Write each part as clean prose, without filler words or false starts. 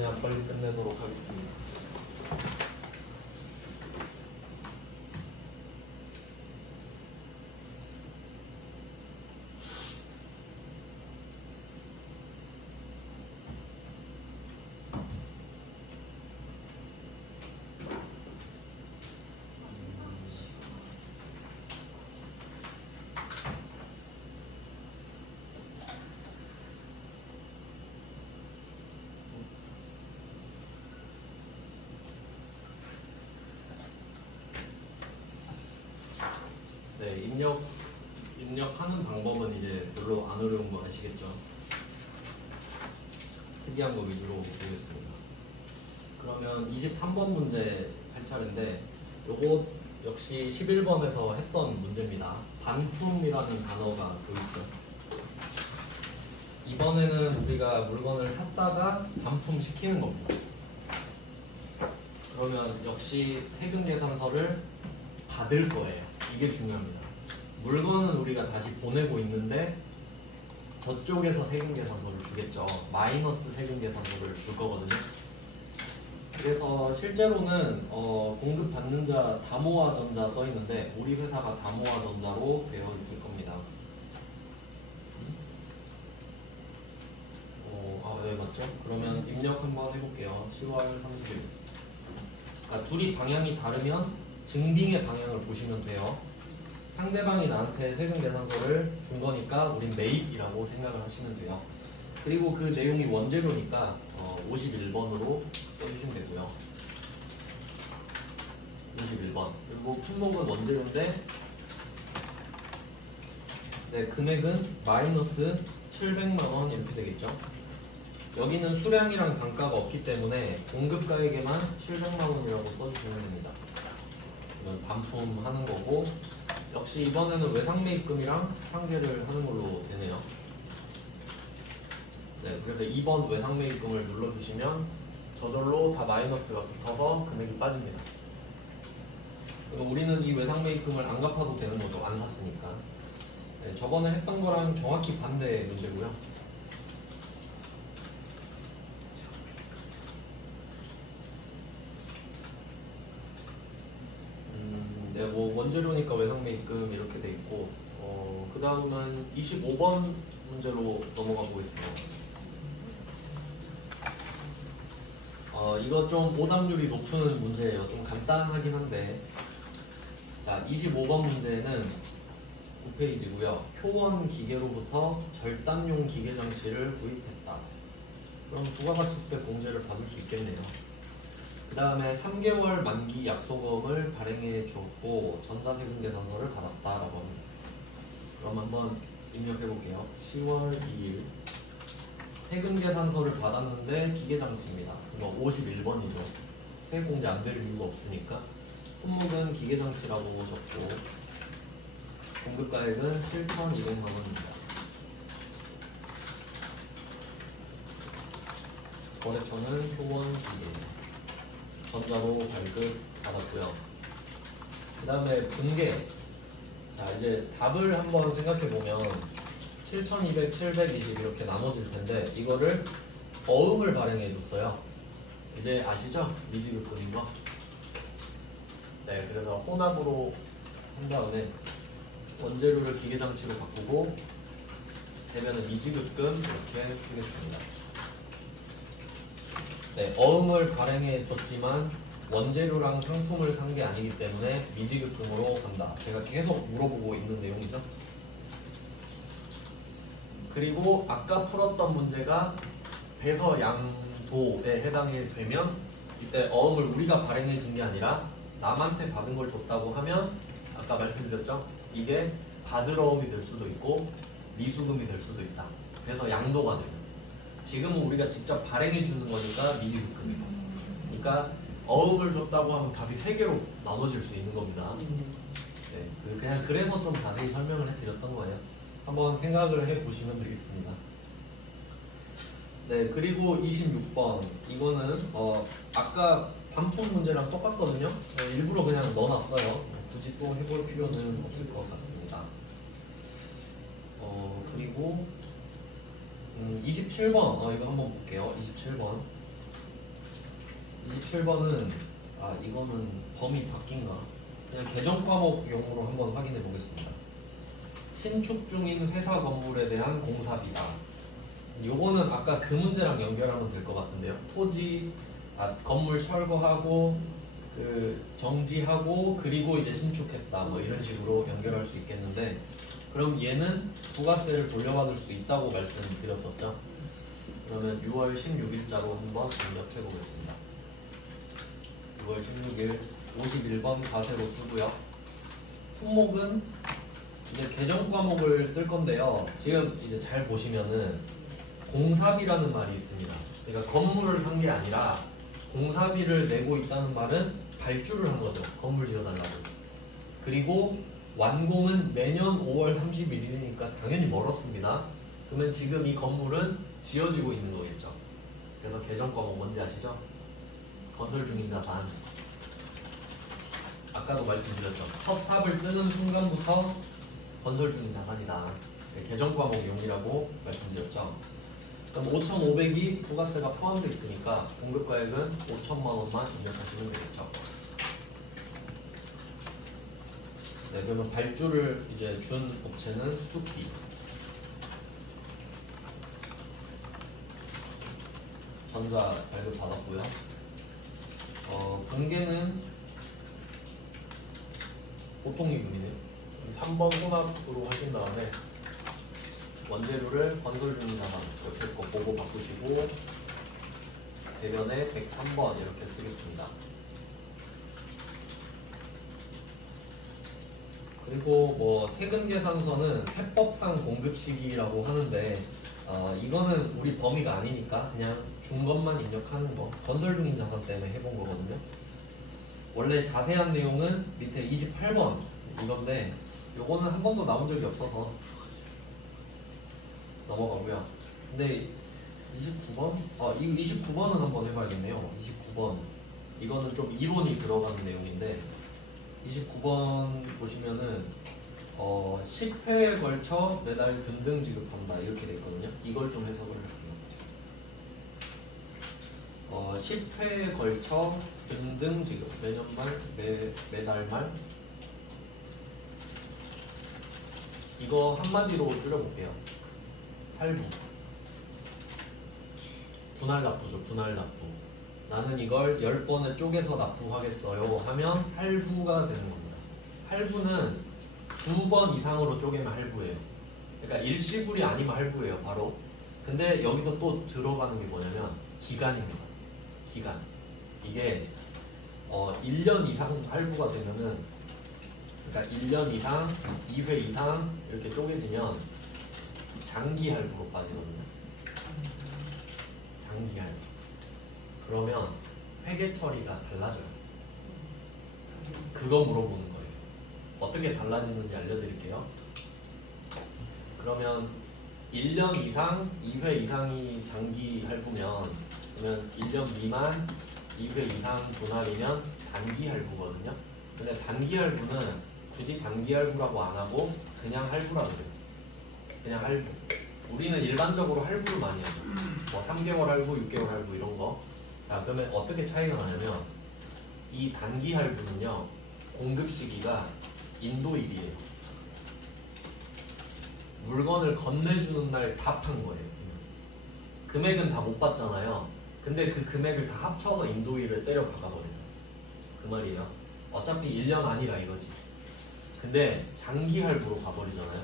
최대한 빨리 끝내도록 하겠습니다. 네, 입력하는 방법은 이제 별로 안 어려운 거 아시겠죠? 특이한 거 위주로 보겠습니다. 그러면 23번 문제 할 차례인데 요거 역시 11번에서 했던 문제입니다. 반품이라는 단어가 보이시죠? 이번에는 우리가 물건을 샀다가 반품시키는 겁니다. 그러면 역시 세금 계산서를 받을 거예요. 이게 중요합니다. 물건은 우리가 다시 보내고 있는데 저쪽에서 세금 계산서를 주겠죠. 마이너스 세금 계산서를 줄 거거든요. 그래서 실제로는 공급 받는 자 다모아전자 써 있는데 우리 회사가 다모아전자로 되어 있을 겁니다. 네, 맞죠? 그러면 입력 한번 해볼게요. 10월 30일. 그러니까 둘이 방향이 다르면 증빙의 방향을 보시면 돼요. 상대방이 나한테 세금 계산서를 준 거니까 우린 매입이라고 생각을 하시면 돼요. 그리고 그 내용이 원재료니까 51번으로 써주시면 되고요. 51번. 그리고 품목은 원재료인데 네, 금액은 마이너스 700만원 이렇게 되겠죠. 여기는 수량이랑 단가가 없기 때문에 공급가에게만 700만원이라고 써주시면 됩니다. 이건 반품하는 거고, 역시 이번에는 외상매입금이랑 상계를 하는 걸로 되네요. 네, 그래서 2번 외상매입금을 눌러주시면 저절로 다 마이너스가 붙어서 금액이 빠집니다. 그리고 우리는 이 외상매입금을 안 갚아도 되는 거죠. 안 샀으니까. 네, 저번에 했던 거랑 정확히 반대의 문제고요. 네, 뭐 원재료니까 외상매입금 이렇게 돼 있고, 그 다음은 25번 문제로 넘어가 보겠습니다. 이거 좀 오답률이 높은 문제예요. 좀 간단하긴 한데, 자, 25번 문제는 9페이지고요. 효원 기계로부터 절단용 기계 장치를 구입했다. 그럼 부가가치세 공제를 받을 수 있겠네요. 그 다음에 3개월 만기 약소금을 발행해 주었고 전자세금 계산서를 받았다라고 합니다. 그럼 한번 입력해 볼게요. 10월 2일 세금 계산서를 받았는데 기계장치입니다. 이거 51번이죠. 세금 공제 안 될 이유가 없으니까. 품목은 기계장치라고 적고 공급가액은 7,200만 원입니다. 거래처는 효원기계. 전자로 발급 받았고요. 그 다음에 분계. 자, 이제 답을 한번 생각해 보면 7,200, 720 이렇게 나눠질 텐데 이거를 어음을 발행해 줬어요. 이제 아시죠? 미지급금인 거. 네, 그래서 혼합으로 한 다음에 원재료를 기계장치로 바꾸고 되면은 미지급금 이렇게 쓰겠습니다. 네, 어음을 발행해 줬지만 원재료랑 상품을 산 게 아니기 때문에 미지급금으로 간다. 제가 계속 물어보고 있는 내용이죠. 그리고 아까 풀었던 문제가 배서 양도에 해당이 되면 이때 어음을 우리가 발행해 준 게 아니라 남한테 받은 걸 줬다고 하면 아까 말씀드렸죠? 이게 받을 어음이 될 수도 있고 미수금이 될 수도 있다. 그래서 양도가 되는. 지금은 우리가 직접 발행해 주는 거니까 미지급금이고. 그러니까 어음을 줬다고 하면 답이 3개로 나눠질 수 있는 겁니다. 네, 그냥 그래서 좀 자세히 설명을 해드렸던 거예요. 한번 생각을 해보시면 되겠습니다. 네, 그리고 26번 이거는 아까 반품 문제랑 똑같거든요. 네, 일부러 그냥 넣어놨어요. 굳이 또 해볼 필요는 없을 것 같습니다. 그리고 27번 이거 한번 볼게요. 27번 27번은 이거는 범위 바뀐가? 그냥 개정 과목용으로 한번 확인해 보겠습니다. 신축 중인 회사 건물에 대한 공사비다. 요거는 아까 그 문제랑 연결하면 될 것 같은데요. 토지, 건물 철거하고 그 정지하고 그리고 이제 신축했다 뭐 이런 식으로 연결할 수 있겠는데, 그럼 얘는 부가세를 돌려받을 수 있다고 말씀드렸었죠. 그러면 6월 16일자로 한번 입력해 보겠습니다. 6월 16일 51번 가세로 쓰고요. 품목은 이제 개정 과목을 쓸 건데요. 지금 이제 잘 보시면은 공사비라는 말이 있습니다. 그러니까 건물을 산 게 아니라 공사비를 내고 있다는 말은 발주를 한 거죠. 건물 지어달라고. 그리고 완공은 내년 5월 31일이니까 당연히 멀었습니다. 그러면 지금 이 건물은 지어지고 있는 거겠죠. 그래서 개정 과목 뭔지 아시죠? 건설 중인 자산. 아까도 말씀드렸죠. 첫 삽을 뜨는 순간부터 건설 중인 자산이다. 개정 과목용이라고 말씀드렸죠. 그럼 5,500이 부가세가 포함되어 있으니까 공급가액은 5천만 원만 입력하시면 되겠죠. 네, 그러면 발주를 이제 준 업체는 스투키. 전자 발급 받았고요. 공개는 보통이금이네요. 3번 혼합으로 하신 다음에 원재료를 건설 중인 자산 옆에 거 보고 바꾸시고 대면에 103번 이렇게 쓰겠습니다. 그리고 뭐 세금 계산서는 세법상 공급 시기라고 하는데 이거는 우리 범위가 아니니까 그냥 준 것만 입력하는 거. 건설 중인 자산 때문에 해본 거거든요. 원래 자세한 내용은 밑에 28번 이건데 요거는 한 번도 나온 적이 없어서 넘어가고요. 근데 29번? 이 29번은 한번 해봐야겠네요. 29번 이거는 좀 이론이 들어가는 내용인데 29번 보시면은 10회에 걸쳐 매달 균등 지급한다 이렇게 돼 있거든요. 이걸 좀 해석을 할게요. 10회에 걸쳐 균등 지급, 매년 말, 매달 말. 이거 한마디로 줄여볼게요. 할부. 분할 납부죠. 분할 납부. 나는 이걸 10번에 쪼개서 납부하겠어요 하면 할부가 되는 겁니다. 할부는 2번 이상으로 쪼개면 할부예요. 그러니까 일시불이 아니면 할부예요. 바로. 근데 여기서 또 들어가는 게 뭐냐면 기간입니다. 기간. 이게 1년 이상 할부가 되면은, 그러니까 1년 이상, 2회 이상 이렇게 쪼개지면 장기 할부로 빠지거든요. 장기 할부. 그러면 회계 처리가 달라져요. 그거 물어보는 거예요. 어떻게 달라지는지 알려드릴게요. 그러면 1년 이상, 2회 이상이 장기 할부면, 그러면 1년 미만, 2회 이상 분할이면 단기 할부거든요. 근데 단기 할부는 굳이 단기 할부라고 안 하고 그냥 할부라 그래요. 그냥 할부. 우리는 일반적으로 할부를 많이 하죠. 뭐 3개월 할부, 6개월 할부 이런 거. 자, 그러면 어떻게 차이가 나냐면 이 단기 할부는요, 공급 시기가 인도일이에요. 물건을 건네주는 날 다 판 거예요. 금액은 다 못 받잖아요. 근데 그 금액을 다 합쳐서 인도일을 때려 박아버려요. 그 말이에요. 어차피 1년 아니라 이거지. 근데 장기 할부로 가버리잖아요.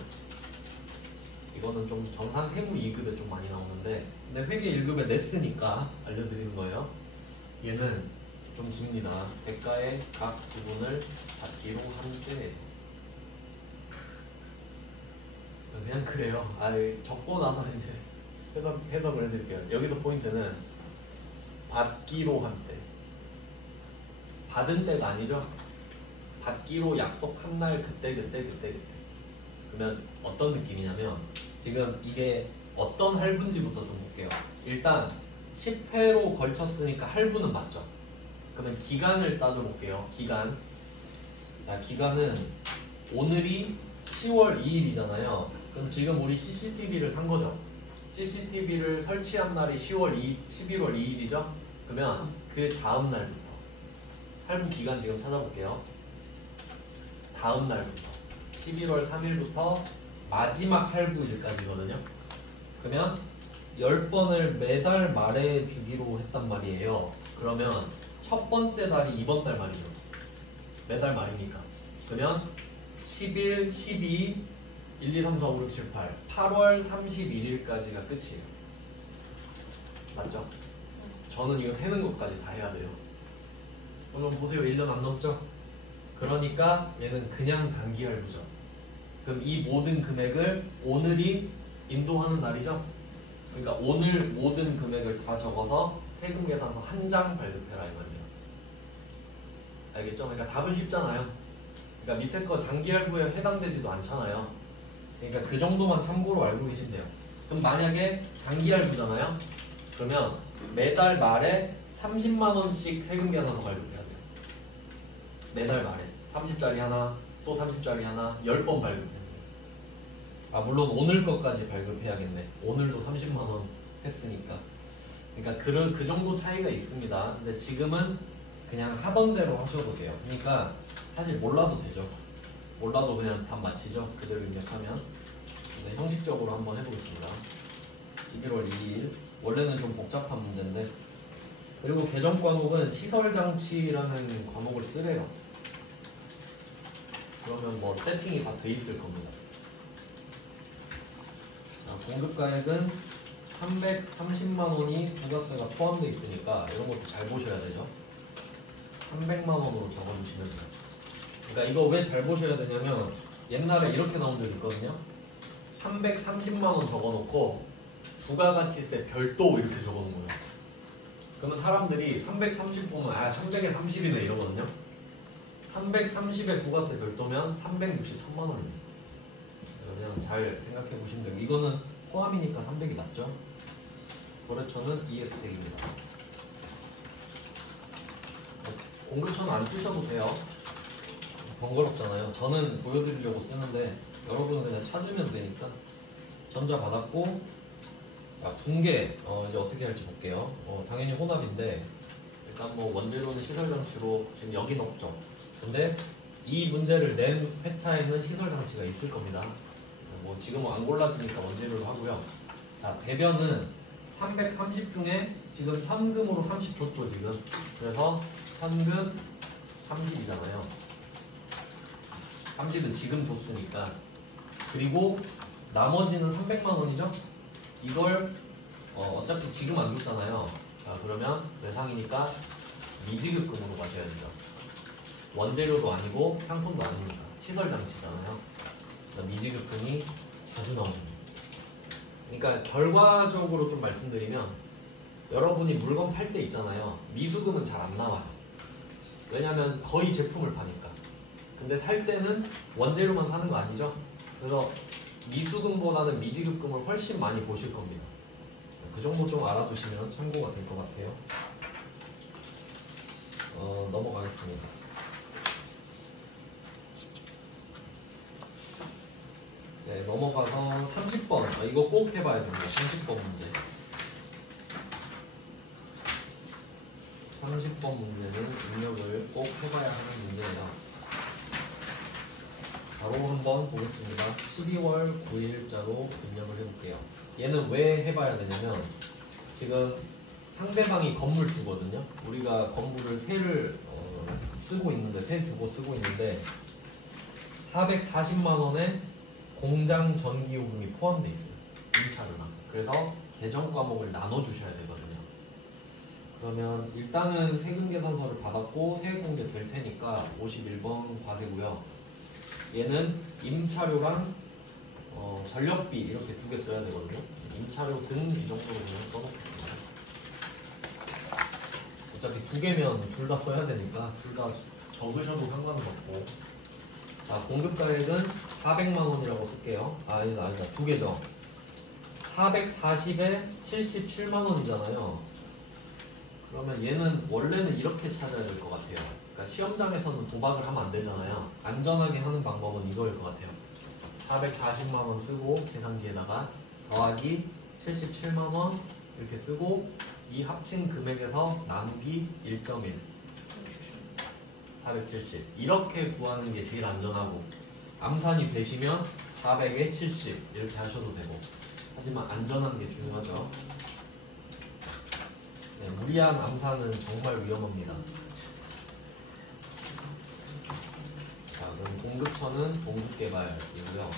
이거는 좀 정산 세무 2급에 좀 많이 나오는데, 근데 회계 1급에 냈으니까 알려드리는 거예요. 얘는 좀 깁니다. 대가의 각 부분을 받기로 한때. 그냥 그래요. 적고 나서 이제 해석을 해드릴게요. 여기서 포인트는 받기로 한때. 받은 때가 아니죠. 받기로 약속한 날 그때. 그러면 어떤 느낌이냐면, 지금 이게 어떤 할부인지부터 좀 볼게요. 일단 10회로 걸쳤으니까 할부는 맞죠. 그러면 기간을 따져볼게요. 기간. 자, 기간은 오늘이 10월 2일이잖아요. 그럼 지금 우리 CCTV를 산 거죠. CCTV를 설치한 날이 11월 2일이죠. 그러면 그 다음 날부터 할부 기간 지금 찾아볼게요. 다음 날부터 11월 3일부터 마지막 할부일까지거든요. 그러면 10번을 매달 말에 주기로 했단 말이에요. 그러면 첫 번째 달이 이번 달 말이죠. 매달 말이니까. 그러면 11, 12, 1, 2, 3, 4, 5, 6, 7, 8 8월 31일까지가 끝이에요. 맞죠? 저는 이거 세는 것까지 다 해야 돼요. 그럼 보세요. 1년 안 넘죠? 그러니까 얘는 그냥 단기 할부죠. 그럼 이 모든 금액을 오늘이 인도하는 날이죠? 그러니까 오늘 모든 금액을 다 적어서 세금 계산서 한 장 발급해라 이 말이에요. 알겠죠? 그러니까 답은 쉽잖아요. 그러니까 밑에 거 장기 할부에 해당되지도 않잖아요. 그러니까 그 정도만 참고로 알고 계시면 돼요. 그럼 만약에 장기 할부잖아요. 그러면 매달 말에 30만 원씩 세금 계산서 발급해야 돼요. 매달 말에 30짜리 하나, 또 30짜리 하나, 10번 발급해야 돼요. 아 물론 오늘 것까지 발급해야겠네. 오늘도 30만 원 했으니까. 그러니까 그 정도 차이가 있습니다. 근데 지금은 그냥 하던 대로 하셔도 돼요. 그러니까 사실 몰라도 되죠. 몰라도 그냥 답 맞히죠. 그대로 입력하면. 네, 형식적으로 한번 해보겠습니다. 11월 2일. 원래는 좀 복잡한 문제인데. 그리고 개정 과목은 시설장치라는 과목을 쓰래요. 그러면 뭐 세팅이 다 돼 있을 겁니다. 자, 공급가액은 330만 원이 부가세가 포함되어 있으니까 이런 것도 잘 보셔야 되죠. 300만 원으로 적어주시면 돼요. 그러니까 이거 왜 잘 보셔야 되냐면 옛날에 이렇게 나온 적 있거든요. 330만 원 적어놓고 부가가치세 별도 이렇게 적어놓은 거예요. 그러면 사람들이 330 보면 아 300에 30이네 이러거든요. 330에 부가세 별도면 360천만 원입니다. 그냥 잘 생각해 보시면 돼요. 이거는 포함이니까 300이 맞죠? 거래처는 ES택입니다. 공급처는 안 쓰셔도 돼요. 번거롭잖아요. 저는 보여드리려고 쓰는데 여러분은 그냥 찾으면 되니까. 전자 받았고, 자 붕괴 이제 어떻게 할지 볼게요. 당연히 혼합인데 일단 뭐 원재료는 시설장치로 지금 여긴 없죠. 근데 이 문제를 낸 회차에는 시설장치가 있을 겁니다. 뭐 지금은 안 골라지니까 원재료로 하고요. 자 대변은 330 중에 지금 현금으로 30 줬죠 지금. 그래서 현금 30이잖아요. 30은 지금 줬으니까. 그리고 나머지는 300만 원이죠. 이걸 어차피 지금 안 줬잖아요. 자 그러면 외상이니까 미지급금으로 가셔야 되죠. 원재료도 아니고 상품도 아니니까 시설장치잖아요. 미지급금이 자주 나옵니다. 그러니까 결과적으로 좀 말씀드리면 여러분이 물건 팔 때 있잖아요. 미수금은 잘 안 나와요. 왜냐면 거의 제품을 파니까. 근데 살 때는 원재료만 사는 거 아니죠? 그래서 미수금보다는 미지급금을 훨씬 많이 보실 겁니다. 그 정도 좀 알아두시면 참고가 될 것 같아요. 넘어가겠습니다. 네, 넘어가서 30번. 이거 꼭 해봐야 됩니다. 30번 문제. 30번 문제는 입력을 꼭 해봐야 하는 문제예요. 바로 한번 보겠습니다. 12월 9일자로 입력을 해볼게요. 얘는 왜 해봐야 되냐면 지금 상대방이 건물 주거든요. 우리가 건물을 세를 쓰고 있는데 세 주고 쓰고 있는데 440만 원에 공장 전기요금이 포함되어 있어요. 임차료랑. 그래서 계정 과목을 나눠주셔야 되거든요. 그러면 일단은 세금 계산서를 받았고 세액공제 될 테니까 51번 과세고요. 얘는 임차료랑 전력비 이렇게 두 개 써야 되거든요. 임차료 등 이 정도로 그냥 써놓겠습니다. 어차피 두 개면 둘 다 써야 되니까 둘 다 적으셔도 상관은 없고. 자, 공급가액은 400만 원이라고 쓸게요. 아니다. 두 개죠. 440에 77만 원이잖아요. 그러면 얘는 원래는 이렇게 찾아야 될 것 같아요. 그러니까 시험장에서는 도박을 하면 안 되잖아요. 안전하게 하는 방법은 이거일 것 같아요. 440만 원 쓰고 계산기에다가 더하기 77만 원 이렇게 쓰고 이 합친 금액에서 나누기 1.1 470 이렇게 구하는 게 제일 안전하고 암산이 되시면 400에 70 이렇게 하셔도 되고 하지만 안전한 게 중요하죠. 네, 무리한 암산은 정말 위험합니다. 자, 그럼 공급처는 동급개발이고요.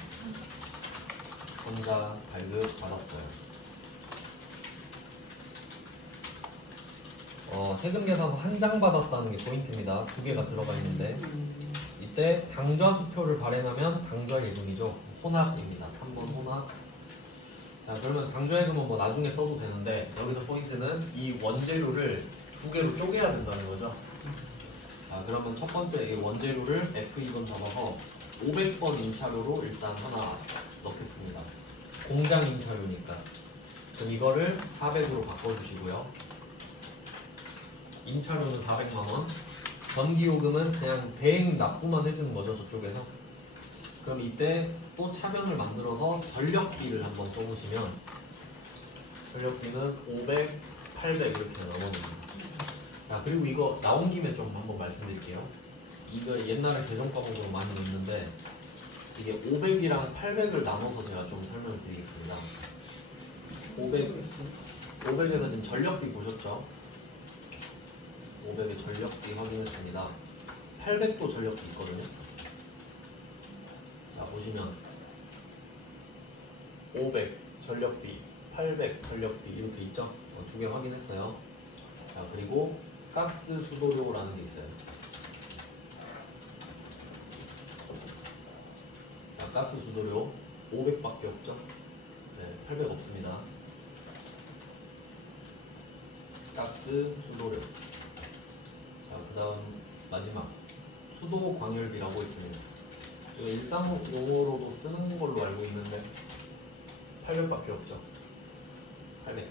혼자 발급 받았어요. 세금 계산서 한 장 받았다는 게 포인트입니다. 두 개가 들어가 있는데 이때 당좌수표를 발행하면 당좌예금이죠. 혼합입니다. 3번 혼합. 자, 그러면 당좌예금은 뭐 나중에 써도 되는데 여기서 포인트는 이 원재료를 두 개로 쪼개야 된다는 거죠. 자, 그러면 첫 번째 이 원재료를 F2번 잡아서 500번 임차료로 일단 하나 넣겠습니다. 공장 임차료니까. 그럼 이거를 400으로 바꿔주시고요. 임차료는 400만원. 전기요금은 그냥 대행 납부만 해주는 거죠, 저쪽에서. 그럼 이때 또 차변을 만들어서 전력비를 한번 써보시면 전력비는 500, 800 이렇게 나옵니다. 자, 그리고 이거 나온 김에 좀 한번 말씀드릴게요. 이거 옛날에 계정과목으로 많이 있는데 이게 500이랑 800을 나눠서 제가 좀 설명을 드리겠습니다. 500에서 지금 전력비 보셨죠? 500의 전력비 확인했습니다. 800도 전력비 있거든요. 자, 보시면 500 전력비, 800 전력비 이렇게 있죠? 두 개 확인했어요. 자, 그리고 가스 수도료라는 게 있어요. 자, 가스 수도료 500밖에 없죠? 네, 800 없습니다. 가스 수도료. 자, 그 다음 마지막 수도 광열비라고 있습니다. 이거 일상 용어로도 쓰는 걸로 알고 있는데 800밖에 없죠. 800.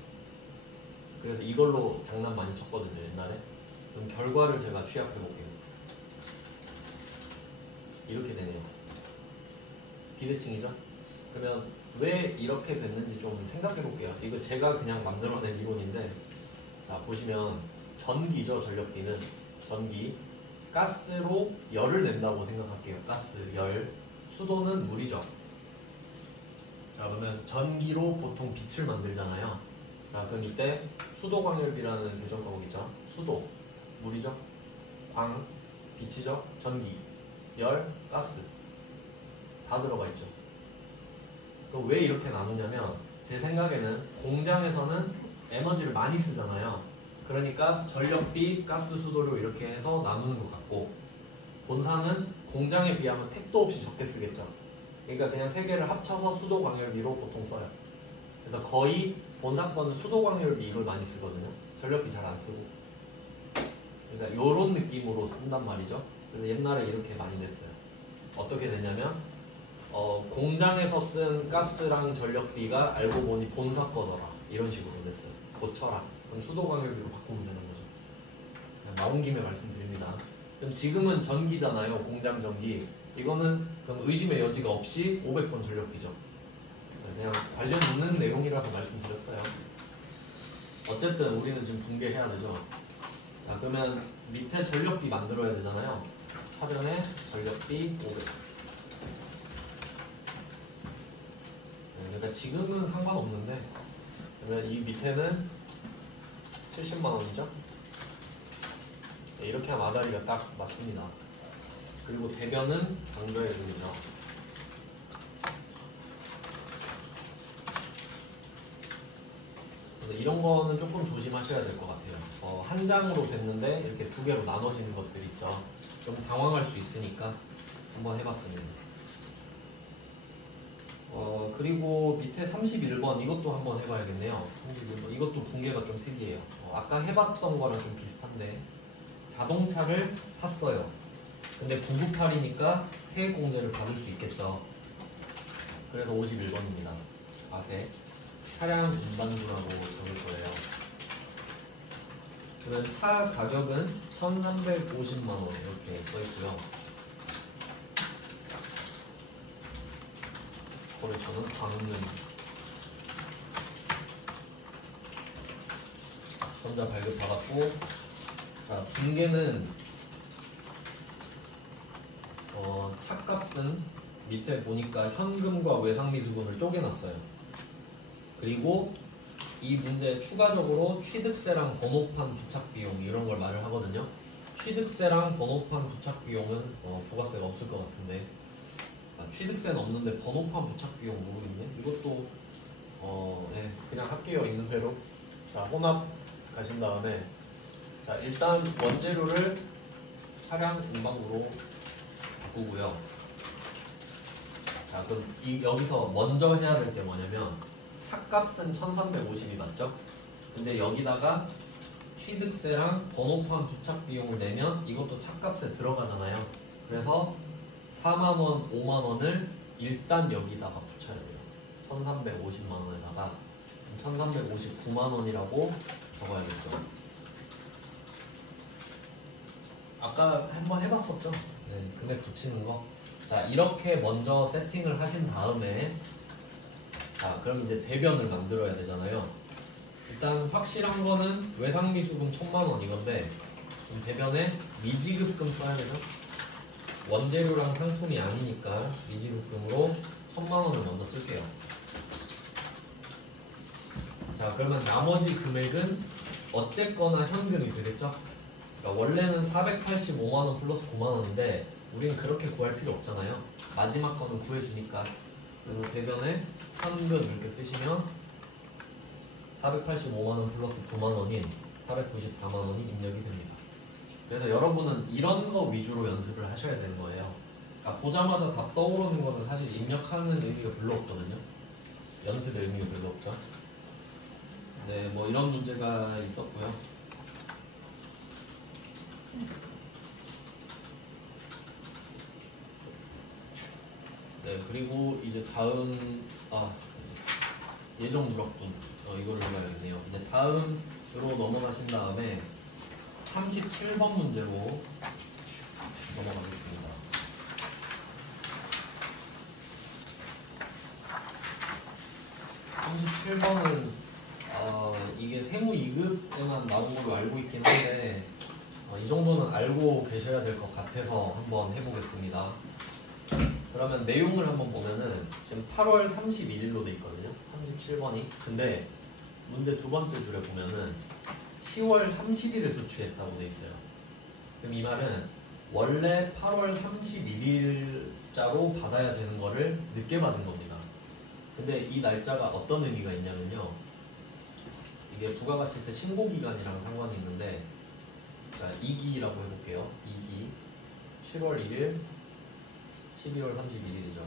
그래서 이걸로 장난 많이 쳤거든요, 옛날에. 그럼 결과를 제가 취합해 볼게요. 이렇게 되네요. 비대칭이죠? 그러면 왜 이렇게 됐는지 좀 생각해 볼게요. 이거 제가 그냥 만들어낸 이론인데, 자, 보시면 전기죠, 전력비는. 전기. 가스로 열을 낸다고 생각할게요. 가스, 열. 수도는 물이죠. 자, 그러면 전기로 보통 빛을 만들잖아요. 자, 그럼 이때 수도광열비라는 계정 과목이죠. 수도, 물이죠. 광, 빛이죠. 전기, 열, 가스. 다 들어가 있죠. 그럼 왜 이렇게 나누냐면 제 생각에는 공장에서는 에너지를 많이 쓰잖아요. 그러니까 전력비, 가스, 수도료 이렇게 해서 나누는 것 같고 본사는 공장에 비하면 택도 없이 적게 쓰겠죠. 그러니까 그냥 세 개를 합쳐서 수도광열비로 보통 써요. 그래서 거의 본사 거는 수도광열비 이걸 많이 쓰거든요. 전력비 잘 안 쓰고. 그러니까 이런 느낌으로 쓴단 말이죠. 그래서 옛날에 이렇게 많이 냈어요. 어떻게 됐냐면 공장에서 쓴 가스랑 전력비가 알고 보니 본사 거더라. 이런 식으로 냈어요. 고쳐라. 그럼 수도광열비로 바꾸면 되는 거죠. 그냥 나온 김에 말씀드립니다. 그럼 지금은 전기잖아요. 공장 전기. 이거는 그럼 의심의 여지가 없이 500번 전력비죠. 그냥 관련 있는 내용이라서 말씀드렸어요. 어쨌든 우리는 지금 분개해야 되죠. 자, 그러면 밑에 전력비 만들어야 되잖아요. 차변에 전력비 500. 그러니까 지금은 상관없는데 그러면 이 밑에는 70만 원이죠. 네, 이렇게 하면 아다리가 딱 맞습니다. 그리고 대변은 당좌예금이죠. 이런 거는 조금 조심하셔야 될 것 같아요. 한 장으로 됐는데 이렇게 두 개로 나눠지는 것들 있죠. 좀 당황할 수 있으니까 한번 해봤습니다. 그리고 밑에 31번 이것도 한번 해봐야겠네요. 31번 이것도 분계가 좀 특이해요. 아까 해봤던 거랑 좀 비슷한데 자동차를 샀어요. 근데 998이니까 세액공제를 받을 수 있겠죠. 그래서 51번입니다. 과세 차량 운반부라고 적을 거예요. 그러면 차 가격은 1,350만 원 이렇게 써 있고요. 거래처는 광릉. 전자 발급 받았고, 자 붕괴는 차값은 밑에 보니까 현금과 외상미수금을 쪼개놨어요. 그리고 이 문제에 추가적으로 취득세랑 번호판 부착 비용 이런 걸 말을 하거든요. 취득세랑 번호판 부착 비용은 부가세가 없을 것 같은데, 취득세는 없는데 번호판 부착 비용 모르겠네. 이것도 네, 그냥 할게요. 있는 대로. 자, 혼합 가신 다음에, 자 일단 원재료를 차량 공방으로 바꾸고요. 자 그럼 여기서 먼저 해야 될 게 뭐냐면, 차값은 1350이 맞죠? 근데 여기다가 취득세랑 번호판 부착 비용을 내면 이것도 차값에 들어가잖아요. 그래서 4만원, 5만원을 일단 여기다가 붙여야 돼요. 1350만원에다가 1359만원이라고 적어야겠죠. 아까 한번 해봤었죠? 네, 근데 붙이는 거. 자, 이렇게 먼저 세팅을 하신 다음에, 자, 그럼 이제 대변을 만들어야 되잖아요. 일단 확실한 거는 외상미수금 1000만원 이건데, 대변에 미지급금 써야 되죠? 원재료랑 상품이 아니니까 미지급금으로 1000만원을 먼저 쓸게요. 자, 그러면 나머지 금액은 어쨌거나 현금이 되겠죠? 그러니까 원래는 485만원 플러스 9만원인데 우리는 그렇게 구할 필요 없잖아요. 마지막 거는 구해주니까. 그래서 대변에 현금 이렇게 쓰시면 485만원 플러스 9만원인 494만원이 입력이 됩니다. 그래서 여러분은 이런 거 위주로 연습을 하셔야 되는 거예요. 그러니까 보자마자 다 떠오르는 거는 사실 입력하는 의미가 별로 없거든요. 연습의 의미가 별로 없죠. 네, 뭐 이런 문제가 있었고요. 네, 그리고 이제 다음 예정 무럭분 이걸로 해봐야겠네요. 이제 다음으로 넘어가신 다음에 37번 문제로 넘어가겠습니다. 37번은 이게 세무 2급 때만 나온 걸로 알고 있긴 한데 이 정도는 알고 계셔야 될 것 같아서 한번 해보겠습니다. 그러면 내용을 한번 보면은 지금 8월 31일로 돼 있거든요. 37번이. 근데 문제 두 번째 줄에 보면은 10월 30일에 도출했다고 돼 있어요. 그럼 이 말은 원래 8월 31일자로 받아야 되는 거를 늦게 받은 겁니다. 근데 이 날짜가 어떤 의미가 있냐면요. 이게 부가가치세 신고기간이랑 상관이 있는데, 자, 2기라고 해볼게요. 2기 7월 1일 12월 31일이죠.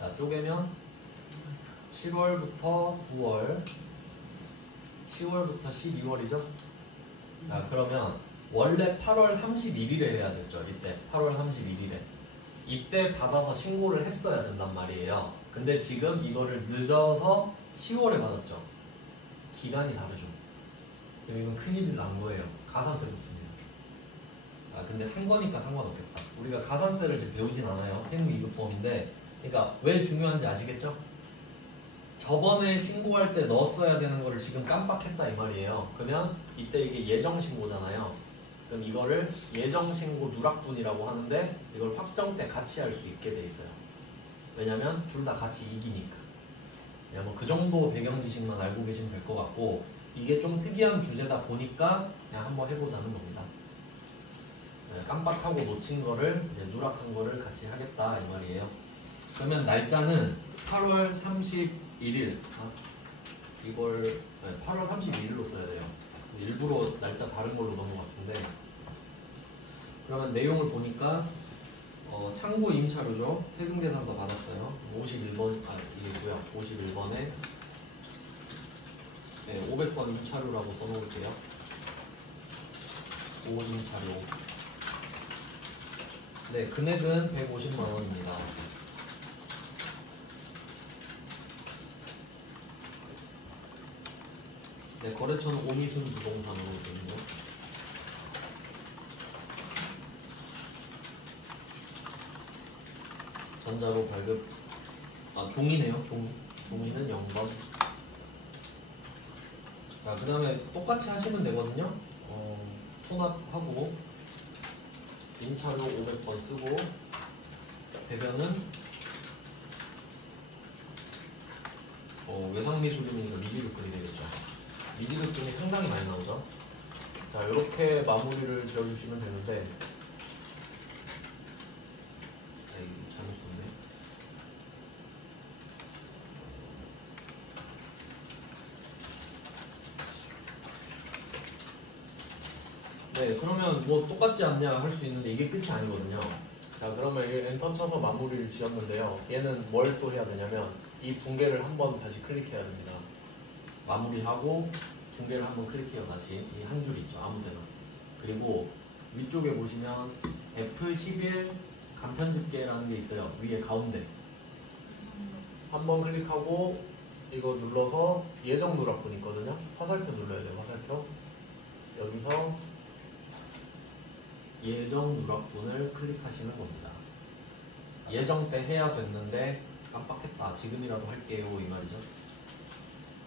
자, 쪼개면 7월부터 9월 10월부터 12월이죠. 자, 그러면 원래 8월 31일에 해야 됐죠. 이때 8월 31일에 이때 받아서 신고를 했어야 된단 말이에요. 근데 지금 이거를 늦어서 10월에 받았죠. 기간이 다르죠. 그럼 이건 큰일 난 거예요. 가산세 붙습니다. 근데 산 거니까 상관없겠다. 우리가 가산세를 지금 배우진 않아요. 세무 2급법인데, 그러니까 왜 중요한지 아시겠죠? 저번에 신고할 때 넣었어야 되는 거를 지금 깜빡했다 이 말이에요. 그러면 이때 이게 예정신고잖아요. 그럼 이거를 예정신고 누락분이라고 하는데, 이걸 확정 때 같이 할 수 있게 돼 있어요. 왜냐면 둘 다 같이 이기니까. 뭐 그 정도 배경 지식만 알고 계시면 될 것 같고, 이게 좀 특이한 주제다 보니까 그냥 한번 해보자는 겁니다. 깜빡하고 놓친 거를 이제 누락한 거를 같이 하겠다 이 말이에요. 그러면 날짜는 8월 31일. 이걸 8월 31일로 써야 돼요. 일부러 날짜 다른 걸로 넘어갔는데. 그러면 내용을 보니까 창고 임차료죠. 세금계산서 받았어요. 51번 이게고요. 51번에 500번 임차료라고 써놓을게요. 5임차료. 네, 금액은 150만 원입니다. 네, 거래처는 오미순 부동산으로 되는요. 전자로 발급. 종이네요. 종이는 0번. 자, 그 다음에 똑같이 하시면 되거든요. 통합하고 임차료 500번 쓰고 대변은 외상미술이니까 미지급근이 되겠죠. 미지급근이 상당히 많이 나오죠. 자, 이렇게 마무리를 지어주시면 되는데 이거 잘못 썼네. 네, 그러면 뭐 똑같지 않냐 할 수 있는데 이게 끝이 아니거든요. 자, 그러면 엔터 쳐서 마무리를 지었는데요. 얘는 뭘 또 해야 되냐면 이 붕괴를 한번 다시 클릭해야 됩니다. 마무리하고 붕괴를 한번 클릭해요. 다시 이 한 줄 있죠. 아무데나. 그리고 위쪽에 보시면 F11 간편집계라는 게 있어요. 위에 가운데 한번 클릭하고 이거 눌러서 예정 누락분 있거든요. 화살표 눌러야 돼요. 화살표. 여기서 예정 누락분을 클릭하시는 겁니다. 예정 때 해야 됐는데 깜빡했다. 지금이라도 할게요. 이 말이죠.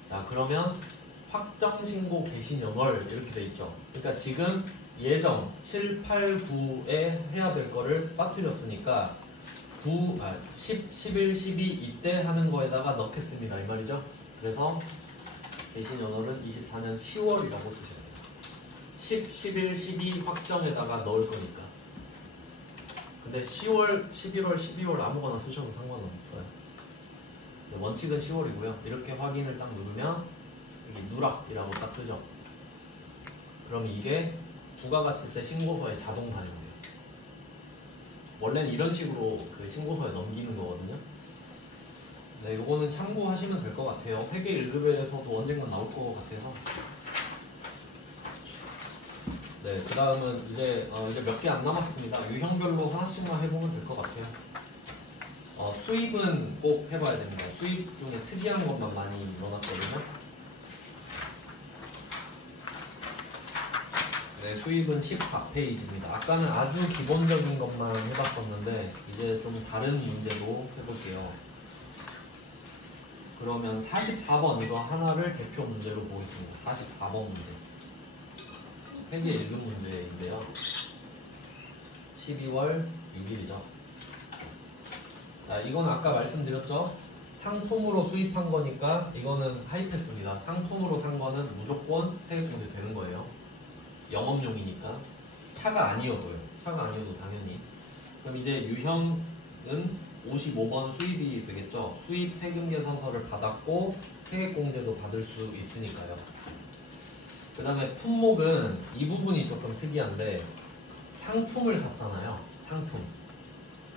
자, 그러면 확정 신고 개시 연월 이렇게 돼 있죠. 그러니까 지금 예정 7, 8, 9에 해야 될 거를 빠뜨렸으니까 10, 11, 12 이때 하는 거에다가 넣겠습니다. 이 말이죠. 그래서 개시 연월은 24년 10월이라고 쓰셔야 돼요. 10, 11, 12 확정에다가 넣을 거니까. 근데 10월, 11월, 12월 아무거나 쓰셔도 상관없어요. 원칙은 10월이고요. 이렇게 확인을 딱 누르면 여기 누락이라고 딱 뜨죠. 그럼 이게 부가가치세 신고서에 자동 반영돼요. 원래는 이런 식으로 그 신고서에 넘기는 거거든요. 네, 이거는 참고하시면 될 것 같아요. 회계 1급에서도 언젠간 나올 것 같아서. 네, 그 다음은 이제 몇 개 안 남았습니다. 유형별로 하나씩만 해보면 될 것 같아요. 수입은 꼭 해봐야 됩니다. 수입 중에 특이한 것만 많이 넣어놨거든요. 네, 수입은 14페이지입니다. 아까는 아주 기본적인 것만 해봤었는데 이제 좀 다른 문제도 해볼게요. 그러면 44번 이거 하나를 대표 문제로 보겠습니다. 44번 문제. 회계 1급 문제인데요. 12월 6일이죠. 자, 이건 아까 말씀드렸죠. 상품으로 수입한 거니까 이거는 하이패스입니다. 상품으로 산 거는 무조건 세액공제 되는 거예요. 영업용이니까. 차가 아니어도요. 차가 아니어도 당연히. 그럼 이제 유형은 55번 수입이 되겠죠. 수입 세금 계산서를 받았고 세액공제도 받을 수 있으니까요. 그 다음에 품목은 이 부분이 조금 특이한데 상품을 샀잖아요. 상품.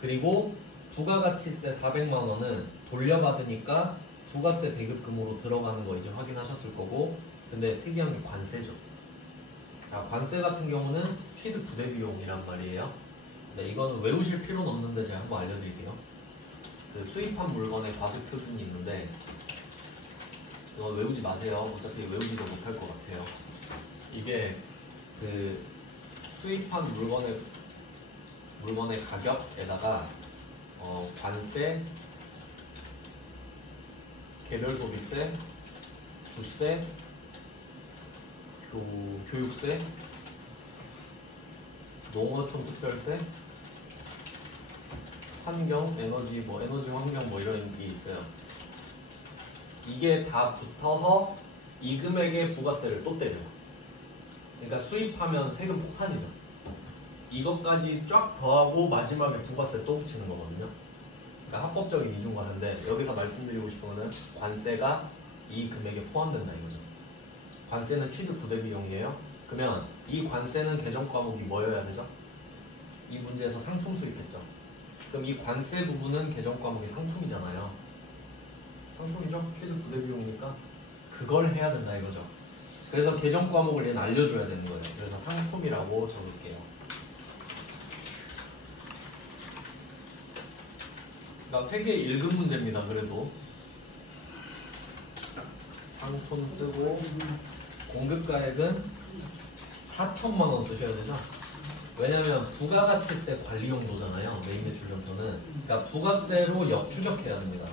그리고 부가가치세 400만 원은 돌려받으니까 부가세 대급금으로 들어가는 거 이제 확인하셨을 거고, 근데 특이한 게 관세죠. 자, 관세 같은 경우는 취득 부대 비용이란 말이에요. 네, 이거는 외우실 필요는 없는데 제가 한번 알려드릴게요. 그 수입한 물건의 과세 표준이 있는데 이거 외우지 마세요. 어차피 외우지도 못할 것 같아요. 이게 그 수입한 물건의 가격에다가 관세, 개별소비세, 주세, 교육세, 농어촌 특별세, 환경, 에너지 환경 이런 게 있어요. 이게 다 붙어서 이 금액의 부가세를 또 때려요. 그러니까 수입하면 세금 폭탄이죠. 이것까지 쫙 더하고 마지막에 부가세 또 붙이는 거거든요. 그러니까 합법적인 이중과세인데 여기서 말씀드리고 싶은 거는 관세가 이 금액에 포함된다 이거죠. 관세는 취득 부대 비용이에요. 그러면 이 관세는 개정 과목이 뭐여야 되죠? 이 문제에서 상품 수입했죠. 그럼 이 관세 부분은 개정 과목이 상품이잖아요. 상품이죠? 취득 부대 비용이니까 그걸 해야 된다 이거죠. 그래서 개정 과목을 얘는 알려줘야 되는 거예요. 그래서 상품이라고 적을게요. 그러니까 회계 1급 문제입니다. 그래도 상품 쓰고 공급가액은 4천만 원 쓰셔야 되죠. 왜냐면 부가가치세 관리 용도잖아요. 메인 매출 점포는. 그러니까 부가세로 역추적해야 됩니다.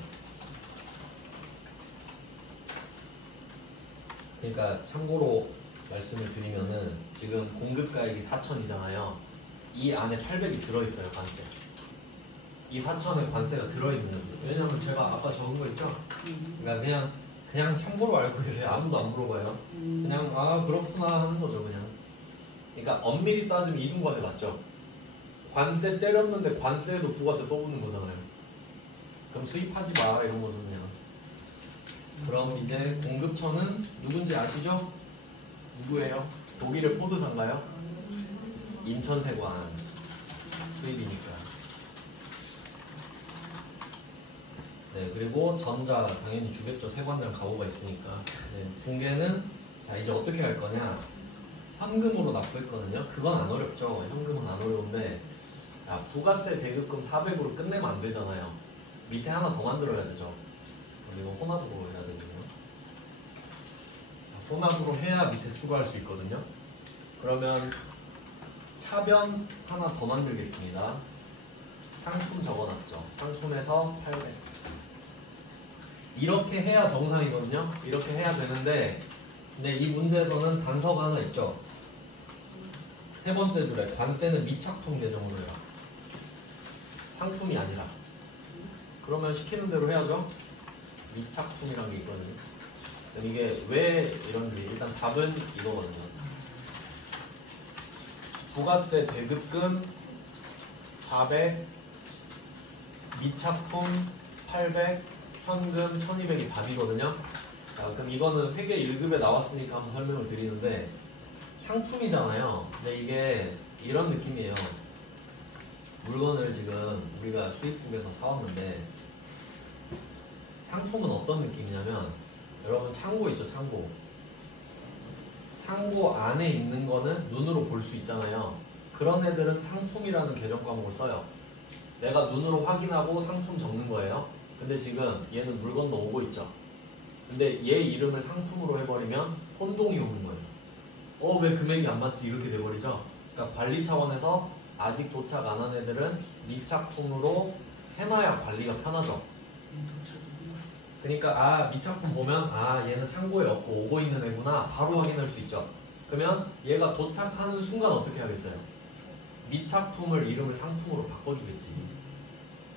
그러니까 참고로 말씀을 드리면은 지금 공급가액이 4천이잖아요. 이 안에 800이 들어있어요, 관세. 이 4천에 관세가 들어있는 거죠. 왜냐면 제가 아까 적은 거 있죠? 그러니까 그냥 참고로 알고 계세요. 아무도 안 물어봐요. 그냥 아 그렇구나 하는 거죠, 그냥. 그러니까 엄밀히 따지면 이중과세 맞죠? 관세 때렸는데 관세에도 부가세 또 붙는 거잖아요. 그럼 수입하지 마 이런 거죠, 그냥. 그럼 이제 공급처는 누군지 아시죠? 누구예요? 독일의 포드사인가요? 인천세관 수입이니까. 네, 그리고 전자 당연히 주겠죠. 세관장 가오가 있으니까. 네, 공개는 자 이제 어떻게 할 거냐? 현금으로 납부했거든요. 그건 안 어렵죠. 현금은 안 어려운데 자 부가세 대급금 400으로 끝내면 안 되잖아요. 밑에 하나 더 만들어야 되죠. 그리고 혼합으로 해야 되거든요. 혼합으로 해야 밑에 추가할 수 있거든요. 그러면 차변 하나 더 만들겠습니다. 상품 적어놨죠. 상품에서 800. 이렇게 해야 정상이거든요. 이렇게 해야 되는데 근데 이 문제에서는 단서가 하나 있죠. 세 번째 줄에 관세는 미착품 계정으로 해라. 상품이 아니라. 그러면 시키는 대로 해야죠. 미착품이라는 게 있거든요. 이게 왜 이런지 일단 답은 이거거든요. 부가세 대급금 400, 미착품 800, 현금 1200이 답이거든요. 자, 그럼 이거는 회계 1급에 나왔으니까 한번 설명을 드리는데 상품이잖아요. 근데 이게 이런 느낌이에요. 물건을 지금 우리가 수입국에서 사왔는데 상품은 어떤 느낌이냐면 여러분 창고 있죠, 창고. 창고 안에 있는 거는 눈으로 볼 수 있잖아요. 그런 애들은 상품이라는 계정 과목을 써요. 내가 눈으로 확인하고 상품 적는 거예요. 근데 지금 얘는 물건도 오고 있죠. 근데 얘 이름을 상품으로 해버리면 혼동이 오는 거예요. 왜 금액이 안 맞지? 이렇게 돼버리죠. 그러니까 관리 차원에서 아직 도착 안 한 애들은 미착품으로 해놔야 관리가 편하죠. 그러니까 미착품 보면 얘는 창고에 없고 오고 있는 애구나 바로 확인할 수 있죠. 그러면 얘가 도착하는 순간 어떻게 하겠어요? 미착품을 이름을 상품으로 바꿔주겠지.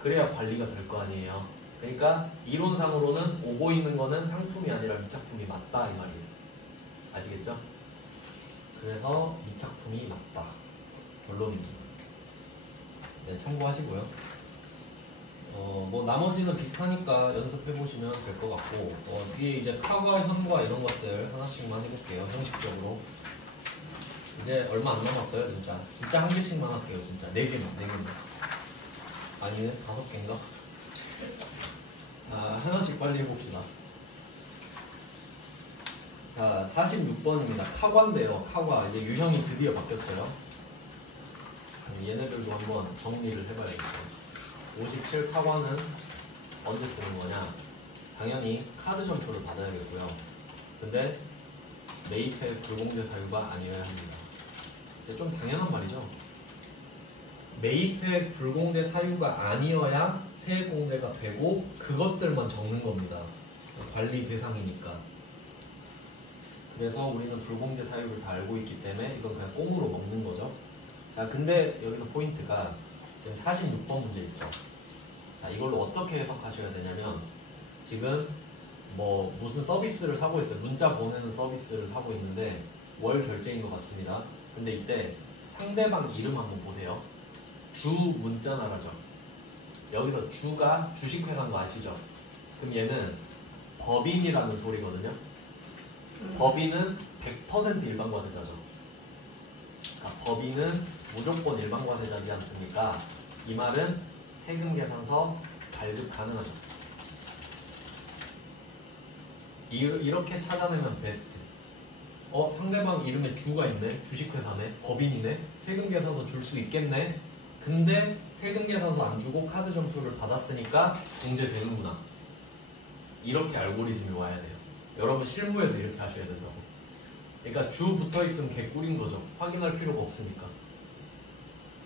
그래야 관리가 될 거 아니에요. 그러니까 이론상으로는 오고 있는 거는 상품이 아니라 미착품이 맞다 이 말이에요. 아시겠죠? 그래서 미착품이 맞다. 결론입니다. 네, 참고하시고요. 뭐 나머지는 비슷하니까 연습해보시면 될 것 같고 뒤에 이제 카과, 현과 이런 것들 하나씩만 해볼게요. 형식적으로. 이제 얼마 안 남았어요. 진짜 한 개씩만 할게요. 진짜 4개만. 아니네, 5개인가? 하나씩 빨리 해봅시다. 자, 46번입니다. 카과인데요. 카과. 이제 유형이 드디어 바뀌었어요. 얘네들도 한번 정리를 해봐야겠죠. 57 카과는 언제 쓰는 거냐? 당연히 카드 점표를 받아야겠고요. 근데 매입세액 불공제 사유가 아니어야 합니다. 이제 좀 당연한 말이죠. 매입세액 불공제 사유가 아니어야 세액공제가 되고 그것들만 적는 겁니다. 관리 대상이니까. 그래서 우리는 불공제 사유를 다 알고 있기 때문에 이건 그냥 꽁으로 먹는 거죠. 자, 근데 여기서 포인트가 지금 46번 문제 있죠. 자, 이걸로 어떻게 해석하셔야 되냐면 지금 뭐 무슨 서비스를 사고 있어요. 문자 보내는 서비스를 사고 있는데 월 결제인 것 같습니다. 근데 이때 상대방 이름 한번 보세요. 주 문자나라죠. 여기서 주가 주식회사인 거 아시죠? 그럼 얘는 법인이라는 소리거든요. 법인은 100% 일반과세자죠. 그러니까 법인은 무조건 일반과세자지 않습니까? 이 말은 세금계산서 발급 가능하죠. 이렇게 찾아내면 베스트. 상대방 이름에 주가 있네, 주식회사네, 법인이네, 세금계산서 줄 수 있겠네. 근데 세금계산서 안 주고 카드 점표를 받았으니까 공제되는구나. 이렇게 알고리즘이 와야 돼요. 여러분 실무에서 이렇게 하셔야 된다고. 그러니까 주 붙어있으면 개꿀인 거죠. 확인할 필요가 없으니까.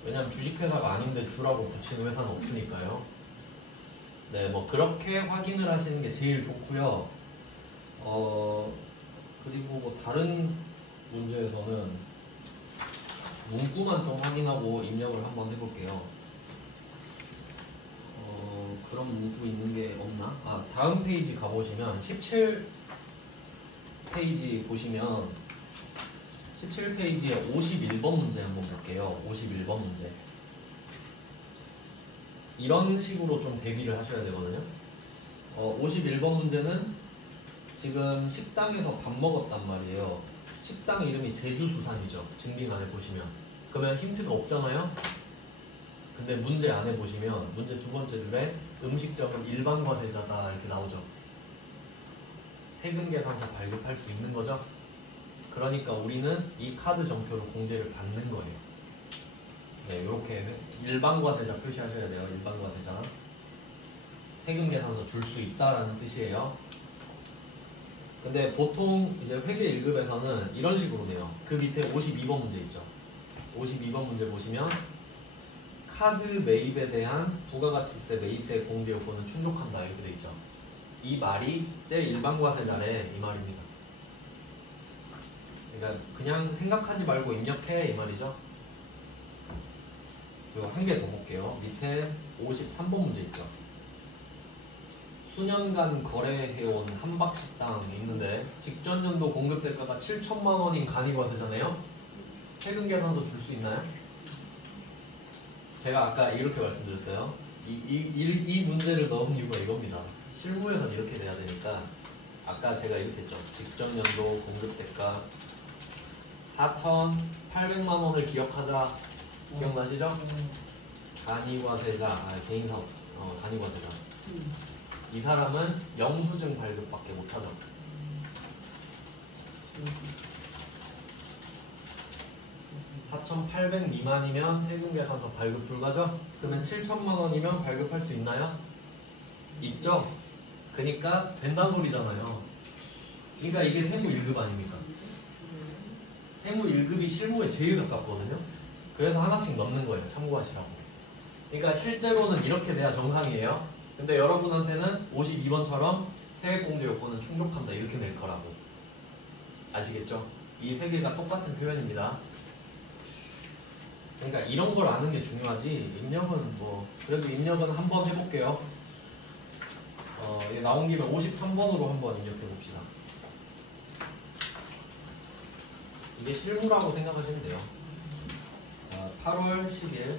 왜냐면 주식회사가 아닌데 주라고 붙이는 회사는 없으니까요. 네, 뭐 그렇게 확인을 하시는 게 제일 좋고요. 그리고 다른 문제에서는 문구만 좀 확인하고 입력을 한번 해볼게요. 그런 문구 있는 게 없나? 다음 페이지 가보시면 17페이지 보시면 17페이지에 51번 문제 한번 볼게요. 51번 문제. 이런 식으로 좀 대비를 하셔야 되거든요. 51번 문제는 지금 식당에서 밥 먹었단 말이에요. 식당 이름이 제주수산이죠. 증빙 안에 보시면. 그러면 힌트가 없잖아요. 근데 문제 안에 보시면 문제 두 번째 줄에 음식점은 일반 과세자다 이렇게 나오죠. 세금 계산서 발급할 수 있는 거죠. 그러니까 우리는 이 카드 정표로 공제를 받는 거예요. 네, 이렇게 일반 과세자 표시하셔야 돼요. 일반 과세자. 세금 계산서 줄 수 있다라는 뜻이에요. 근데 보통 이제 회계 1급에서는 이런 식으로 돼요. 그 밑에 52번 문제 있죠. 52번 문제 보시면 카드 매입에 대한 부가가치세 매입세 공제 요건은 충족한다 이렇게 돼 있죠. 이 말이 제1반과세자래 이 말입니다. 그러니까 그냥 생각하지 말고 입력해 이 말이죠. 그리고 한 개 더 볼게요. 밑에 53번 문제 있죠. 수년간 거래해온 한박식당이 있는데 직전 연도 공급 대가가 7천만 원인 간이과세잖아요. 세금 계산서 줄 수 있나요? 제가 아까 이렇게 말씀드렸어요. 이 문제를 넣은 이유가 이겁니다. 실무에서는 이렇게 돼야 되니까 아까 제가 이렇게 했죠. 직전 연도 공급 대가 4,800만 원을 기억하자. 기억나시죠? 간이과세자, 개인사업, 간이과세자. 이 사람은 영수증 발급밖에 못하죠. 4,800 미만이면 세금계산서 발급 불가죠? 그러면 7천만 원이면 발급할 수 있나요? 있죠? 그러니까 된다는 소리잖아요. 그러니까 이게 세무 1급 아닙니까? 세무 1급이 실무에 제일 가깝거든요. 그래서 하나씩 넣는 거예요. 참고하시라고. 그러니까 실제로는 이렇게 돼야 정상이에요. 근데 여러분한테는 52번처럼 세액공제 요건은 충족한다 이렇게 낼 거라고. 아시겠죠? 이 세 개가 똑같은 표현입니다. 그러니까 이런 걸 아는 게 중요하지. 입력은 뭐 그래도 입력은 한번 해볼게요. 나온 김에 53번으로 한번 입력해 봅시다. 이게 실무라고 생각하시면 돼요. 자, 8월 10일.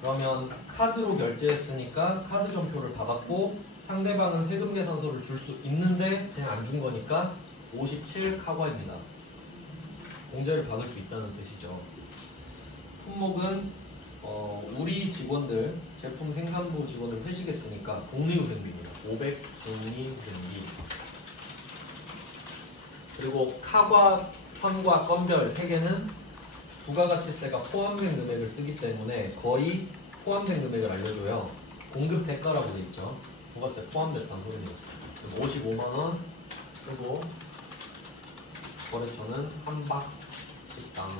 그러면 카드로 결제했으니까 카드 전표를 받았고 상대방은 세금 계산서를 줄 수 있는데 그냥 안 준 거니까 57 카과입니다. 공제를 받을 수 있다는 뜻이죠. 품목은 우리 직원들, 제품 생산부 직원들 회식했으니까 복리후생비입니다. 500 복리후생비. 그리고 카과, 현과, 건별 3개는 부가가치세가 포함된 금액을 쓰기 때문에 거의 포함된 금액을 알려줘요. 공급 대가라고 돼 있죠. 부가세 포함됐다는 소리입니다. 55만원 쓰고 거래처는 한박식당.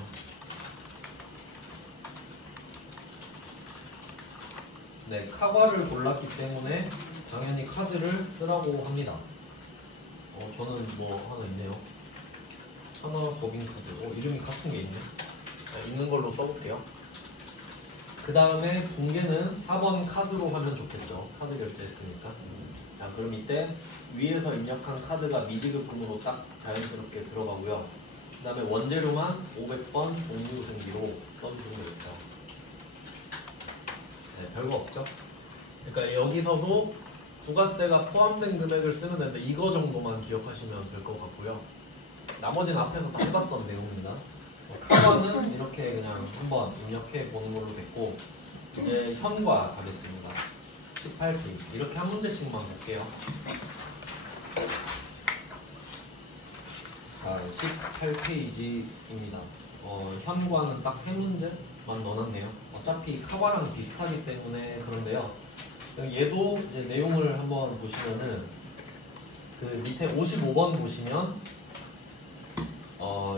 네, 카과를 골랐기 때문에 당연히 카드를 쓰라고 합니다. 저는 뭐 하나 있네요. 하나 법인카드. 이름이 같은 게 있네. 있는 걸로 써볼게요. 그 다음에 공개는 4번 카드로 하면 좋겠죠. 카드 결제했으니까. 자, 그럼 이때 위에서 입력한 카드가 미지급금으로 딱 자연스럽게 들어가고요. 그 다음에 원재료만 500번 복리후생비로 써주시면 되겠죠. 네, 별거 없죠. 그러니까 여기서도 부가세가 포함된 금액을 쓰면 되는데 이거 정도만 기억하시면 될 것 같고요. 나머지는 앞에서 다 해봤던 내용입니다. 카과는 이렇게 그냥 한번 입력해 보는 걸로 됐고 이제 현과 가겠습니다. 18페이지. 이렇게 한 문제씩만 볼게요. 자, 18페이지입니다. 현과는 딱 3문제만 넣어놨네요. 어차피 카과랑 비슷하기 때문에 그런데요. 얘도 이제 내용을 한번 보시면은 그 밑에 55번 보시면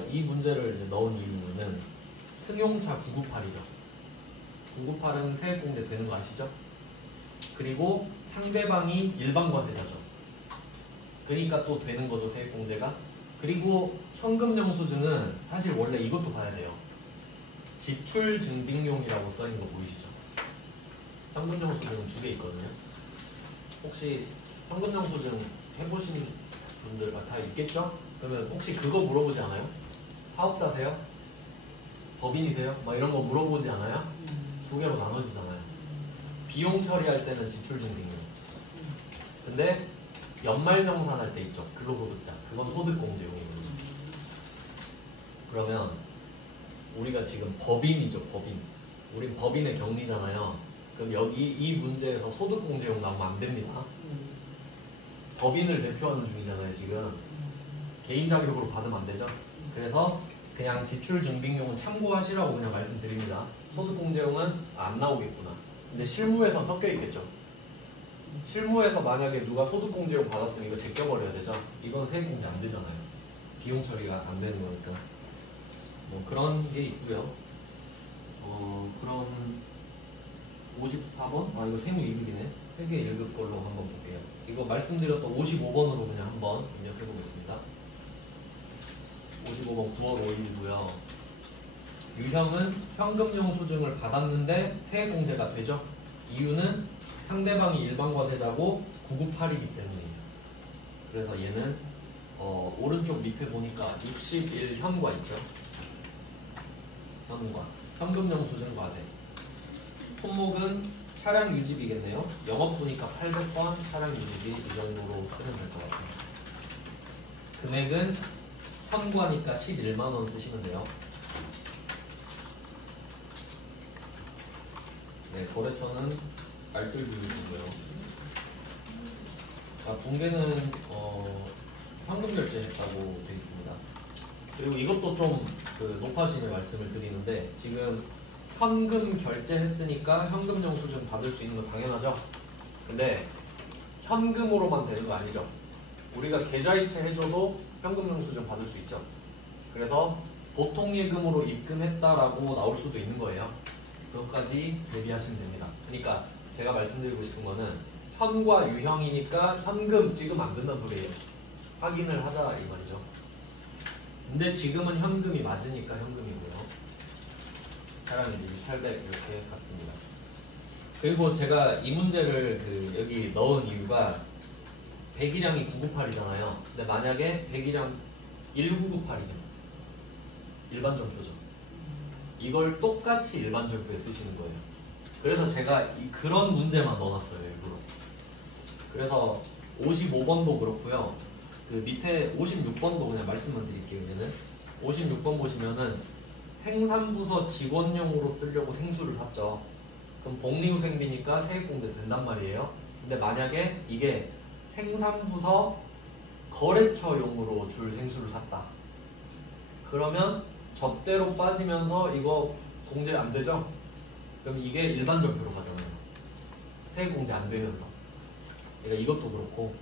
이 문제를 이제 넣은 이유는 승용차 998이죠. 998은 세액공제 되는 거 아시죠? 그리고 상대방이 일반과세자죠. 그러니까 또 되는 거죠, 세액공제가. 그리고 현금 영수증은 사실 원래 이것도 봐야 돼요. 지출 증빙용이라고 써있는 거 보이시죠? 현금 영수증은 두 개 있거든요. 혹시 현금 영수증 해보신 분들 다 있겠죠? 그러면 혹시 그거 물어보지 않아요? 사업자세요? 법인이세요? 막 이런 거 물어보지 않아요? 두 개로 나눠지잖아요. 비용 처리할 때는 지출 증빙용. 근데 연말정산할 때 있죠. 근로소득자. 그건 소득공제용이거든요. 그러면 우리가 지금 법인이죠. 법인. 우린 법인의 격리잖아요. 그럼 여기 이 문제에서 소득공제용 나오면 안 됩니다. 법인을 대표하는 중이잖아요. 지금. 개인 자격으로 받으면 안 되죠. 그래서 그냥 지출 증빙용은 참고하시라고 그냥 말씀드립니다. 소득공제용은 안 나오겠구나. 근데 실무에서 섞여 있겠죠. 실무에서 만약에 누가 소득공제용 받았으면 이거 제껴버려야 되죠. 이건 세액공제 안 되잖아요. 비용 처리가 안 되는 거니까. 뭐 그런 게 있고요. 그럼 54번? 아 이거 세무이득이네. 회계 1급 걸로 한번 볼게요. 이거 말씀드렸던 55번으로 그냥 한번 입력해 보겠습니다. 55번 9월 5일이고요. 유형은 현금 영수증을 받았는데 세액공제가 되죠. 이유는 상대방이 일반 과세자고 998이기 때문이에요. 그래서 얘는 오른쪽 밑에 보니까 61 현과 있죠. 현과 현금 영수증 과세. 품목은 차량 유지비겠네요. 영업부니까 800번 차량 유지비 이 정도로 쓰면 될 것 같아요. 금액은 현과니까 11만원 쓰시면 돼요. 네, 거래처는 알뜰뷰이고요. 붕괴는 현금 결제했다고 되어 있습니다. 그리고 이것도 좀 높아심의 말씀을 드리는데 지금 현금 결제했으니까 현금 영수증 받을 수 있는 건 당연하죠. 근데 현금으로만 되는 거 아니죠. 우리가 계좌이체 해줘도 현금 영수증 받을 수 있죠. 그래서 보통 예금으로 입금했다라고 나올 수도 있는 거예요. 그것까지 대비하시면 됩니다. 그러니까 제가 말씀드리고 싶은 거는 현과 유형이니까 현금 찍으면 안 된다는 소리예요. 확인을 하자 이 말이죠. 근데 지금은 현금이 맞으니까 현금이고요. 차량 유지비 800 이렇게 갔습니다. 그리고 제가 이 문제를 여기 넣은 이유가 배기량이 998이잖아요. 근데 만약에 배기량 1998이면 일반 전표죠. 이걸 똑같이 일반 전표에 쓰시는 거예요. 그래서 제가 그런 문제만 넣어놨어요. 일부러. 그래서 55번도 그렇고요. 그 밑에 56번도 그냥 말씀만 드릴게요. 이제는 56번 보시면은 생산부서 직원용으로 쓰려고 생수를 샀죠. 그럼 복리후생비니까 세액공제 된단 말이에요. 근데 만약에 이게 생산부서 거래처용으로 줄 생수를 샀다. 그러면 접대로 빠지면서 이거 공제 안 되죠? 그럼 이게 일반 전표로 가잖아요. 세액공제 안 되면서. 그러니까 이것도 그렇고.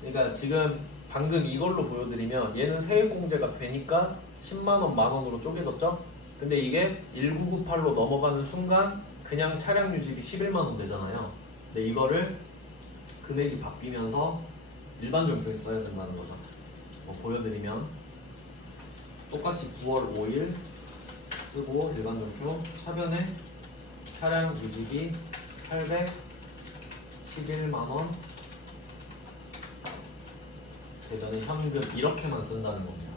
그러니까 지금 방금 이걸로 보여드리면 얘는 세액공제가 되니까 10만원, 만원으로 쪼개졌죠? 근데 이게 1998로 넘어가는 순간 그냥 차량 유지비 11만원 되잖아요. 근데 이거를 금액이 바뀌면서 일반 전표에 써야 된다는 거죠. 보여드리면 똑같이 9월 5일 쓰고 일반 전표 차변에 차량 유지비 811만원 대전에 현금 이렇게만 쓴다는 겁니다.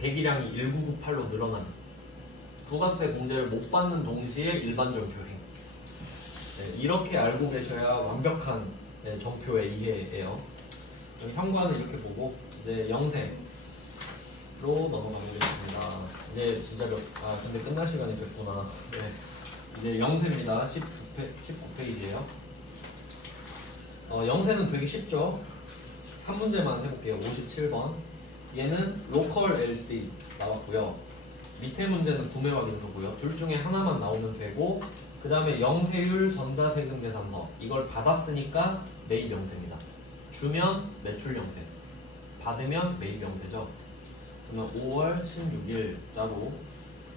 배기량이 1998로 늘어나는 부가세 공제를 못 받는 동시에 일반 전표행. 네, 이렇게 알고 계셔야 완벽한 전표의 이해예요. 현관은 이렇게 보고 이제 영세로 넘어가겠습니다. 이제 진짜 근데 끝날 시간이 됐구나. 네, 이제 영세입니다. 19페이지예요. 영세는 되게 쉽죠. 한 문제만 해볼게요. 57번. 얘는 로컬 LC 나왔고요. 밑에 문제는 구매 확인서고요. 둘 중에 하나만 나오면 되고, 그 다음에 영세율 전자세금 계산서. 이걸 받았으니까 매입 영세입니다. 주면 매출 영세, 받으면 매입 영세죠. 그러면 5월 16일자로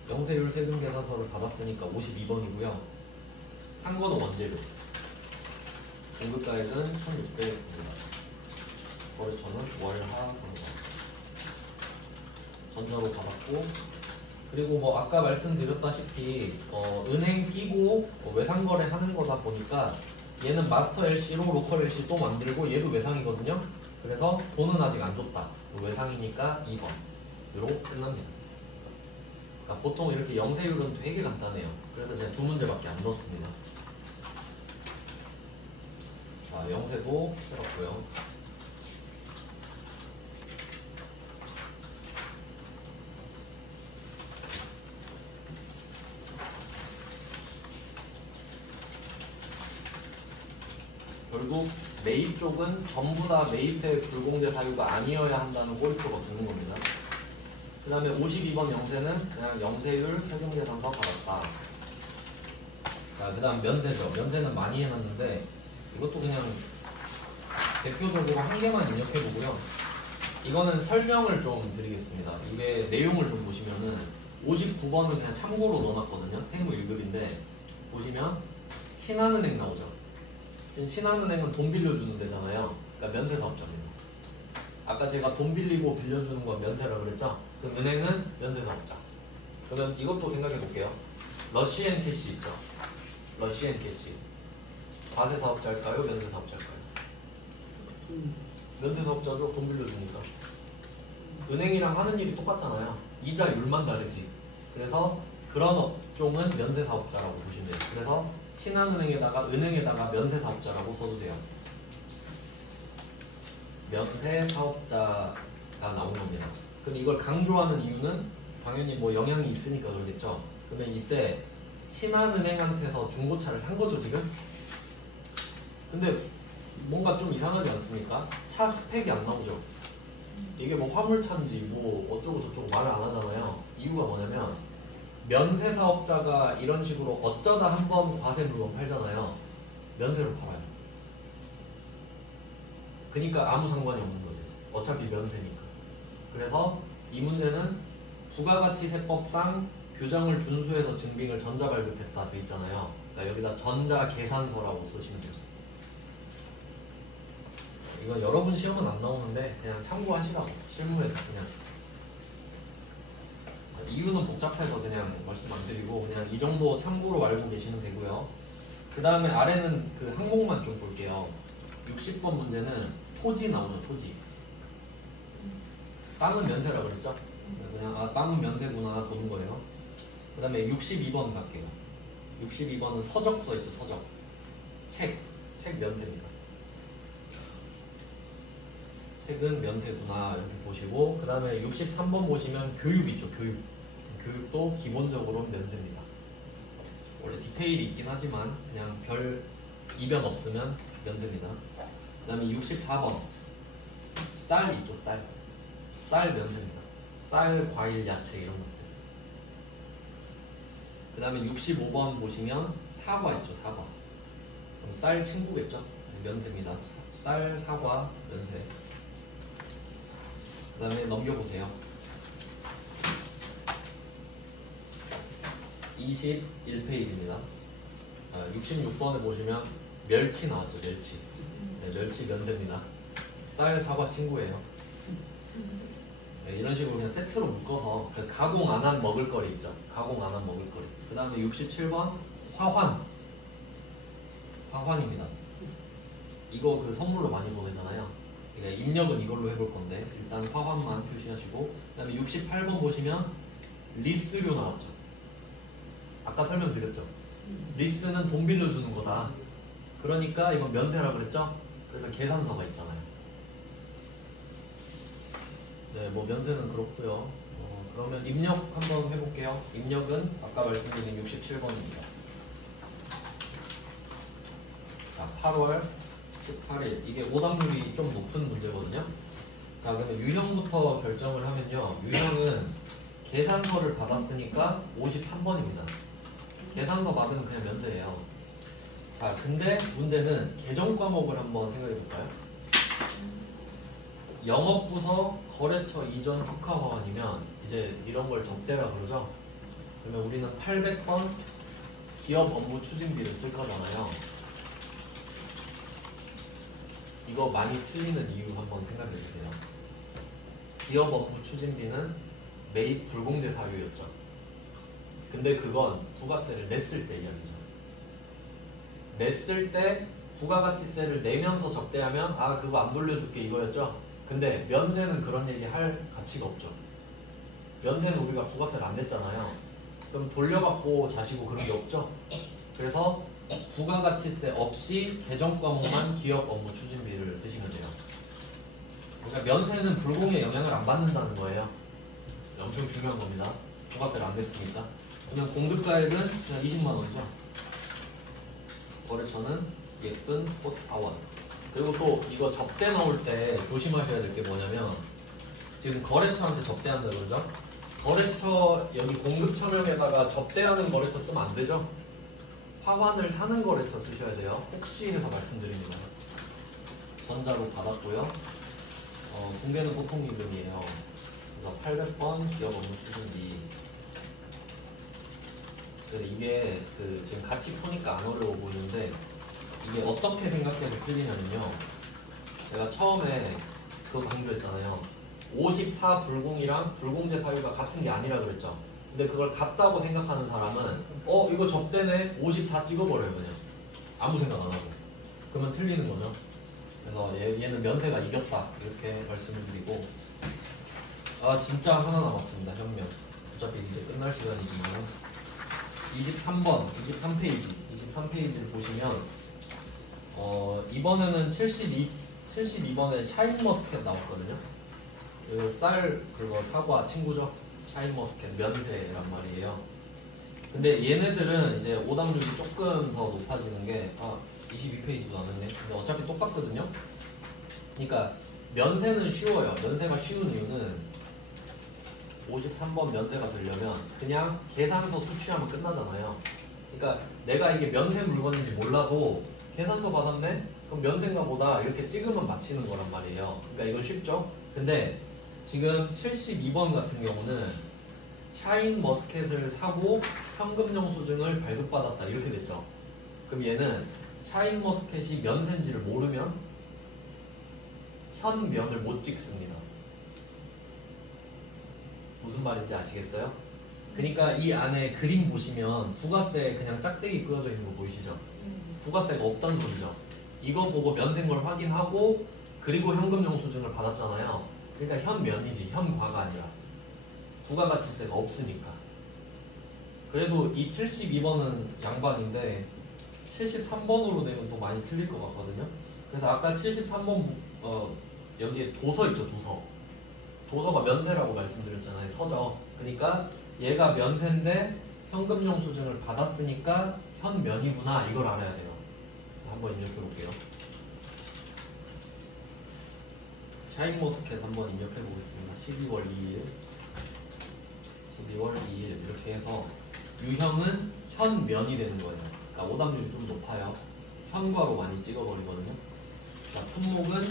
영세율 세금 계산서를 받았으니까 52번이고요. 산 거는 원재료. 공급가액은 1,600입니다. 거래처는 월하선거. 전자로 받았고, 그리고 뭐 아까 말씀드렸다시피 은행 끼고 외상거래 하는 거다 보니까 얘는 마스터 LC로 로컬 LC 또 만들고 얘도 외상이거든요. 그래서 돈은 아직 안 줬다. 외상이니까 2번으로 끝납니다. 그러니까 보통 이렇게 영세율은 되게 간단해요. 그래서 제가 두 문제밖에 안 넣었습니다. 자, 영세도 풀었고요. 결국 매입 쪽은 전부 다 매입세 불공제 사유가 아니어야 한다는 꼬리표가 붙는 겁니다. 그 다음에 52번 영세는 그냥 영세율 세금계산서 받았다. 자, 그 다음 면세죠. 면세는 많이 해놨는데 이것도 그냥 대표적으로 한 개만 입력해보고요. 이거는 설명을 좀 드리겠습니다. 이게 내용을 좀 보시면은 59번은 그냥 참고로 넣어놨거든요. 세무 1급인데 보시면 신한은행 나오죠. 지금 신한은행은 돈 빌려주는 데잖아요. 그러니까 면세사업자입니다. 아까 제가 돈 빌리고 빌려주는 건 면세라고 그랬죠? 그럼 은행은 면세사업자. 그러면 이것도 생각해 볼게요. 러시앤캐시 있죠? 러시앤캐시. 과세사업자일까요? 면세사업자일까요? 면세사업자도 돈 빌려주니까. 은행이랑 하는 일이 똑같잖아요. 이자율만 다르지. 그래서 그런 업종은 면세사업자라고 보시면 돼요. 그래서 신한은행에다가 은행에다가 면세사업자라고 써도 돼요. 면세사업자가 나온 겁니다. 그럼 이걸 강조하는 이유는 당연히 뭐 영향이 있으니까 그러겠죠. 그러면 이때 신한은행한테서 중고차를 산 거죠 지금? 근데 뭔가 좀 이상하지 않습니까? 차 스펙이 안 나오죠. 이게 뭐 화물차인지 뭐 어쩌고 저쩌고 말을 안 하잖아요. 이유가 뭐냐면 면세사업자가 이런 식으로 어쩌다 한번 과세 물건 팔잖아요. 면세로 팔아요. 그러니까 아무 상관이 없는 거죠. 어차피 면세니까. 그래서 이 문제는 부가가치세법상 규정을 준수해서 증빙을 전자발급했다 돼 있잖아요. 그러니까 여기다 전자계산서라고 쓰시면 돼요. 이건 여러분 시험은 안 나오는데 그냥 참고하시라고. 실무에서 그냥 이유는 복잡해서 그냥 말씀 안 드리고 그냥 이 정도 참고로 알고 계시면 되고요. 그 다음에 아래는 그 항목만 좀 볼게요. 60번 문제는 토지 나오죠. 토지. 땅은 면세라 그랬죠? 그냥 땅은 면세구나 보는 거예요. 그 다음에 62번 갈게요. 62번은 서적서 있죠. 서적. 책 면세입니다. 책은 면세구나 이렇게 보시고 그 다음에 63번 보시면 교육 있죠. 교육도 기본적으로 면세입니다. 원래 디테일이 있긴 하지만 그냥 별 이변 없으면 면세입니다. 그 다음에 64번 쌀 있죠. 쌀 면세입니다. 쌀, 과일, 야채 이런 것들. 그 다음에 65번 보시면 사과 있죠. 사과. 그럼 쌀 친구겠죠. 면세입니다. 쌀, 사과, 면세. 그 다음에 넘겨보세요. 21페이지입니다. 66번에 보시면 멸치 나왔죠. 멸치. 네, 멸치 면세입니다. 쌀, 사과 친구예요. 네, 이런 식으로 그냥 세트로 묶어서 그 가공 안 한 먹을거리 있죠. 가공 안 한 먹을거리. 그 다음에 67번 화환입니다. 이거 그 선물로 많이 보내잖아요. 그러니까 입력은 이걸로 해볼 건데 일단 화환만 표시하시고 그 다음에 68번 보시면 리스료 나왔죠. 아까 설명드렸죠. 리스는 돈 빌려주는 거다. 그러니까 이건 면세라 그랬죠. 그래서 계산서가 있잖아요. 네, 뭐 면세는 그렇고요. 그러면 입력 한번 해볼게요. 입력은 아까 말씀드린 67번입니다. 자, 8월 18일 이게 오답률이 좀 높은 문제거든요. 자, 그러면 유형부터 결정을 하면요. 유형은 계산서를 받았으니까 53번입니다. 계산서 받으면 그냥 면세예요. 자, 근데 문제는 계정 과목을 한번 생각해 볼까요? 영업부서 거래처 이전 축하 화환이면 이제 이런 걸 적대라 그러죠. 그러면 우리는 800번 기업 업무 추진비를 쓸 거잖아요. 이거 많이 틀리는 이유 한번 생각해 보세요. 기업 업무 추진비는 매입 불공제 사유였죠. 근데 그건 부가세를 냈을 때 이야기죠. 냈을 때 부가가치세를 내면서 적대하면 아 그거 안 돌려줄게 이거였죠. 근데 면세는 그런 얘기 할 가치가 없죠. 면세는 우리가 부가세를 안 냈잖아요. 그럼 돌려받고 자시고 그런 게 없죠. 그래서 부가가치세 없이 개정 과목만 기업 업무 추진비를 쓰시면 돼요. 그러니까 면세는 불공에 영향을 안 받는다는 거예요. 엄청 중요한 겁니다. 부가세를 안 냈으니까. 그러면 공급가액은 그냥 20만 원이죠. 거래처는 예쁜 꽃아원. 그리고 또 이거 접대 넣을 때 조심하셔야 될 게 뭐냐면 지금 거래처한테 접대한다 그러죠? 거래처 여기 공급처럼에다가 접대하는 거래처 쓰면 안 되죠? 화환을 사는 거래처 쓰셔야 돼요. 혹시 해서 말씀드리는 거예요. 전자로 받았고요. 공개는 보통기금이에요. 그래서 800번 기업 업무 추진비. 이게 지금 같이 푸니까 안 어려워 보이는데 이게 어떻게 생각해서 틀리냐면요. 제가 처음에 그거 강조했잖아요. 54 불공이랑 불공제 사유가 같은 게 아니라 그랬죠. 근데 그걸 같다고 생각하는 사람은 이거 접대네 54 찍어버려요 그냥. 아무 생각 안 하고. 그러면 틀리는 거죠. 그래서 얘는 면세가 이겼다 이렇게 말씀을 드리고 진짜 하나 남았습니다. 현면. 어차피 이제 끝날 시간이지만 23번 23페이지를 보시면 이번에는 72번에 샤인머스켓 나왔거든요. 그거 사과 친구죠. 샤인머스켓 면세란 말이에요. 근데 얘네들은 이제 오답률이 조금 더 높아지는 게 22페이지도 나왔네. 근데 어차피 똑같거든요. 그러니까 면세는 쉬워요. 면세가 쉬운 이유는 53번 면세가 되려면 그냥 계산서 투취하면 끝나잖아요. 그러니까 내가 이게 면세 물건인지 몰라도 계산서 받았네? 그럼 면세인가 보다 이렇게 찍으면 맞히는 거란 말이에요. 그러니까 이건 쉽죠? 근데 지금 72번 같은 경우는 샤인머스켓을 사고 현금 영수증을 발급받았다 이렇게 됐죠. 그럼 얘는 샤인머스켓이 면세인지를 모르면 현면을 못 찍습니다. 무슨 말인지 아시겠어요? 그러니까 이 안에 그림 보시면 부가세 그냥 짝대기 그어져 있는 거 보이시죠? 부가세가 없다는 소리죠. 이거 보고 면세인 걸 확인하고 그리고 현금 영수증을 받았잖아요. 그러니까 현면이지 현과가 아니라 부가가치세가 없으니까. 그래도 이 72번은 양반인데 73번으로 되면 또 많이 틀릴 것 같거든요. 그래서 아까 73번 여기에 도서 있죠. 도서가 면세라고 말씀드렸잖아요. 서적. 그러니까 얘가 면세인데 현금 영수증을 받았으니까 현면이구나 이걸 알아야 돼요. 한번 입력해 볼게요. 샤인머스켓 한번 입력해 보겠습니다. 12월 2일 이렇게 해서 유형은 현면이 되는 거예요. 그러니까 오답률이 좀 높아요. 현과로 많이 찍어버리거든요. 자, 품목은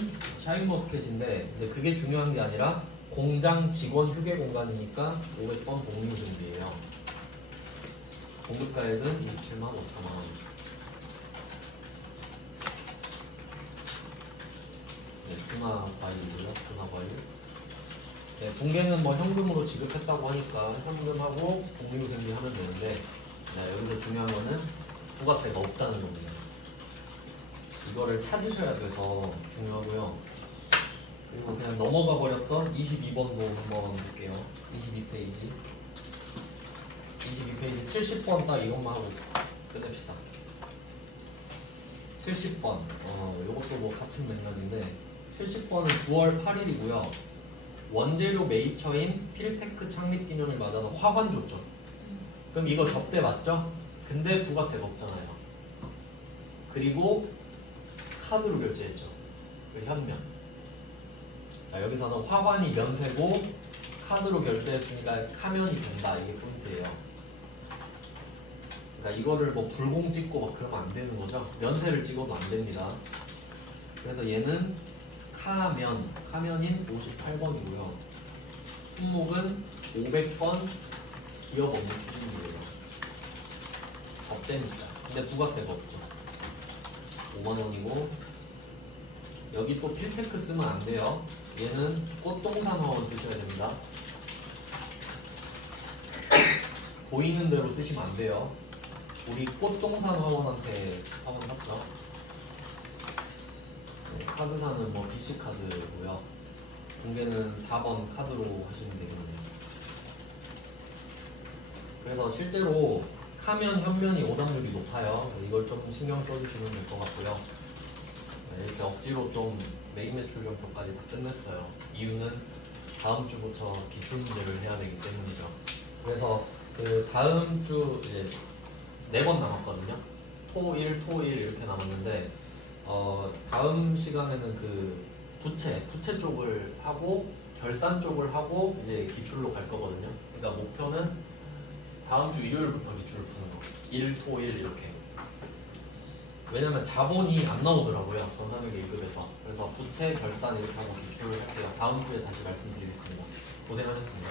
샤인머스켓인데 근데 그게 중요한 게 아니라 공장 직원 휴게 공간이니까 500번 복류 준비예요. 공급가액은 27만 5천만 원. 네, 투나바이고요. 투나바이. 네, 공개는 뭐 현금으로 지급했다고 하니까 현금하고 복리후생비 하면 되는데 여기서 중요한 거는 부가세가 없다는 겁니다. 이거를 찾으셔야 돼서 중요하고요. 그리고 그냥 넘어가 버렸던 22번도 한번 볼게요. 22페이지 70번 딱 이것만 하고 끝냅시다. 70번 이것도 뭐 같은 맥락인데 70번은 9월 8일이고요. 원재료 매입처인 필테크 창립 기념일 맞아서 화환 줬죠. 그럼 이거 접대 맞죠? 근데 부가세가 없잖아요. 그리고 카드로 결제했죠. 현면. 자, 여기서는 화환이 면세고 카드로 결제했으니까 카면이 된다. 이게 포인트예요. 그러니까 이거를 뭐 불공 찍고 막 그러면 안 되는 거죠. 면세를 찍어도 안 됩니다. 그래서 얘는 카면인 58번이고요. 품목은 500번 기업 업무 추진비예요. 접대니까. 근데 부가세가 없죠. 5만원이고 여기 또 필테크 쓰면 안 돼요. 얘는 꽃동산화원 쓰셔야 됩니다. 보이는 대로 쓰시면 안 돼요. 우리 꽃동산 화원한테 화원 샀죠? 네, 카드사는 뭐 BC카드고요. 공개는 4번 카드로 하시면 되겠네요. 그래서 실제로 카면, 현면이 오답률이 높아요. 이걸 좀 신경 써주시면 될 것 같고요. 네, 이렇게 억지로 좀 메인 매출점표까지 다 끝냈어요. 이유는 다음 주부터 기출 문제를 해야 되기 때문이죠. 그래서 그 다음 주 이제 4번 남았거든요. 토1, 토1 이렇게 남았는데 다음 시간에는 그 부채 쪽을 하고 결산 쪽을 하고 이제 기출로 갈 거거든요. 그러니까 목표는 다음 주 일요일부터 기출을 푸는 거. 1, 토, 일 이렇게. 왜냐면 자본이 안 나오더라고요. 전산회계 1급에서. 그래서 부채, 결산 이렇게 하고 기출을 할게요. 다음 주에 다시 말씀드리겠습니다. 고생하셨습니다.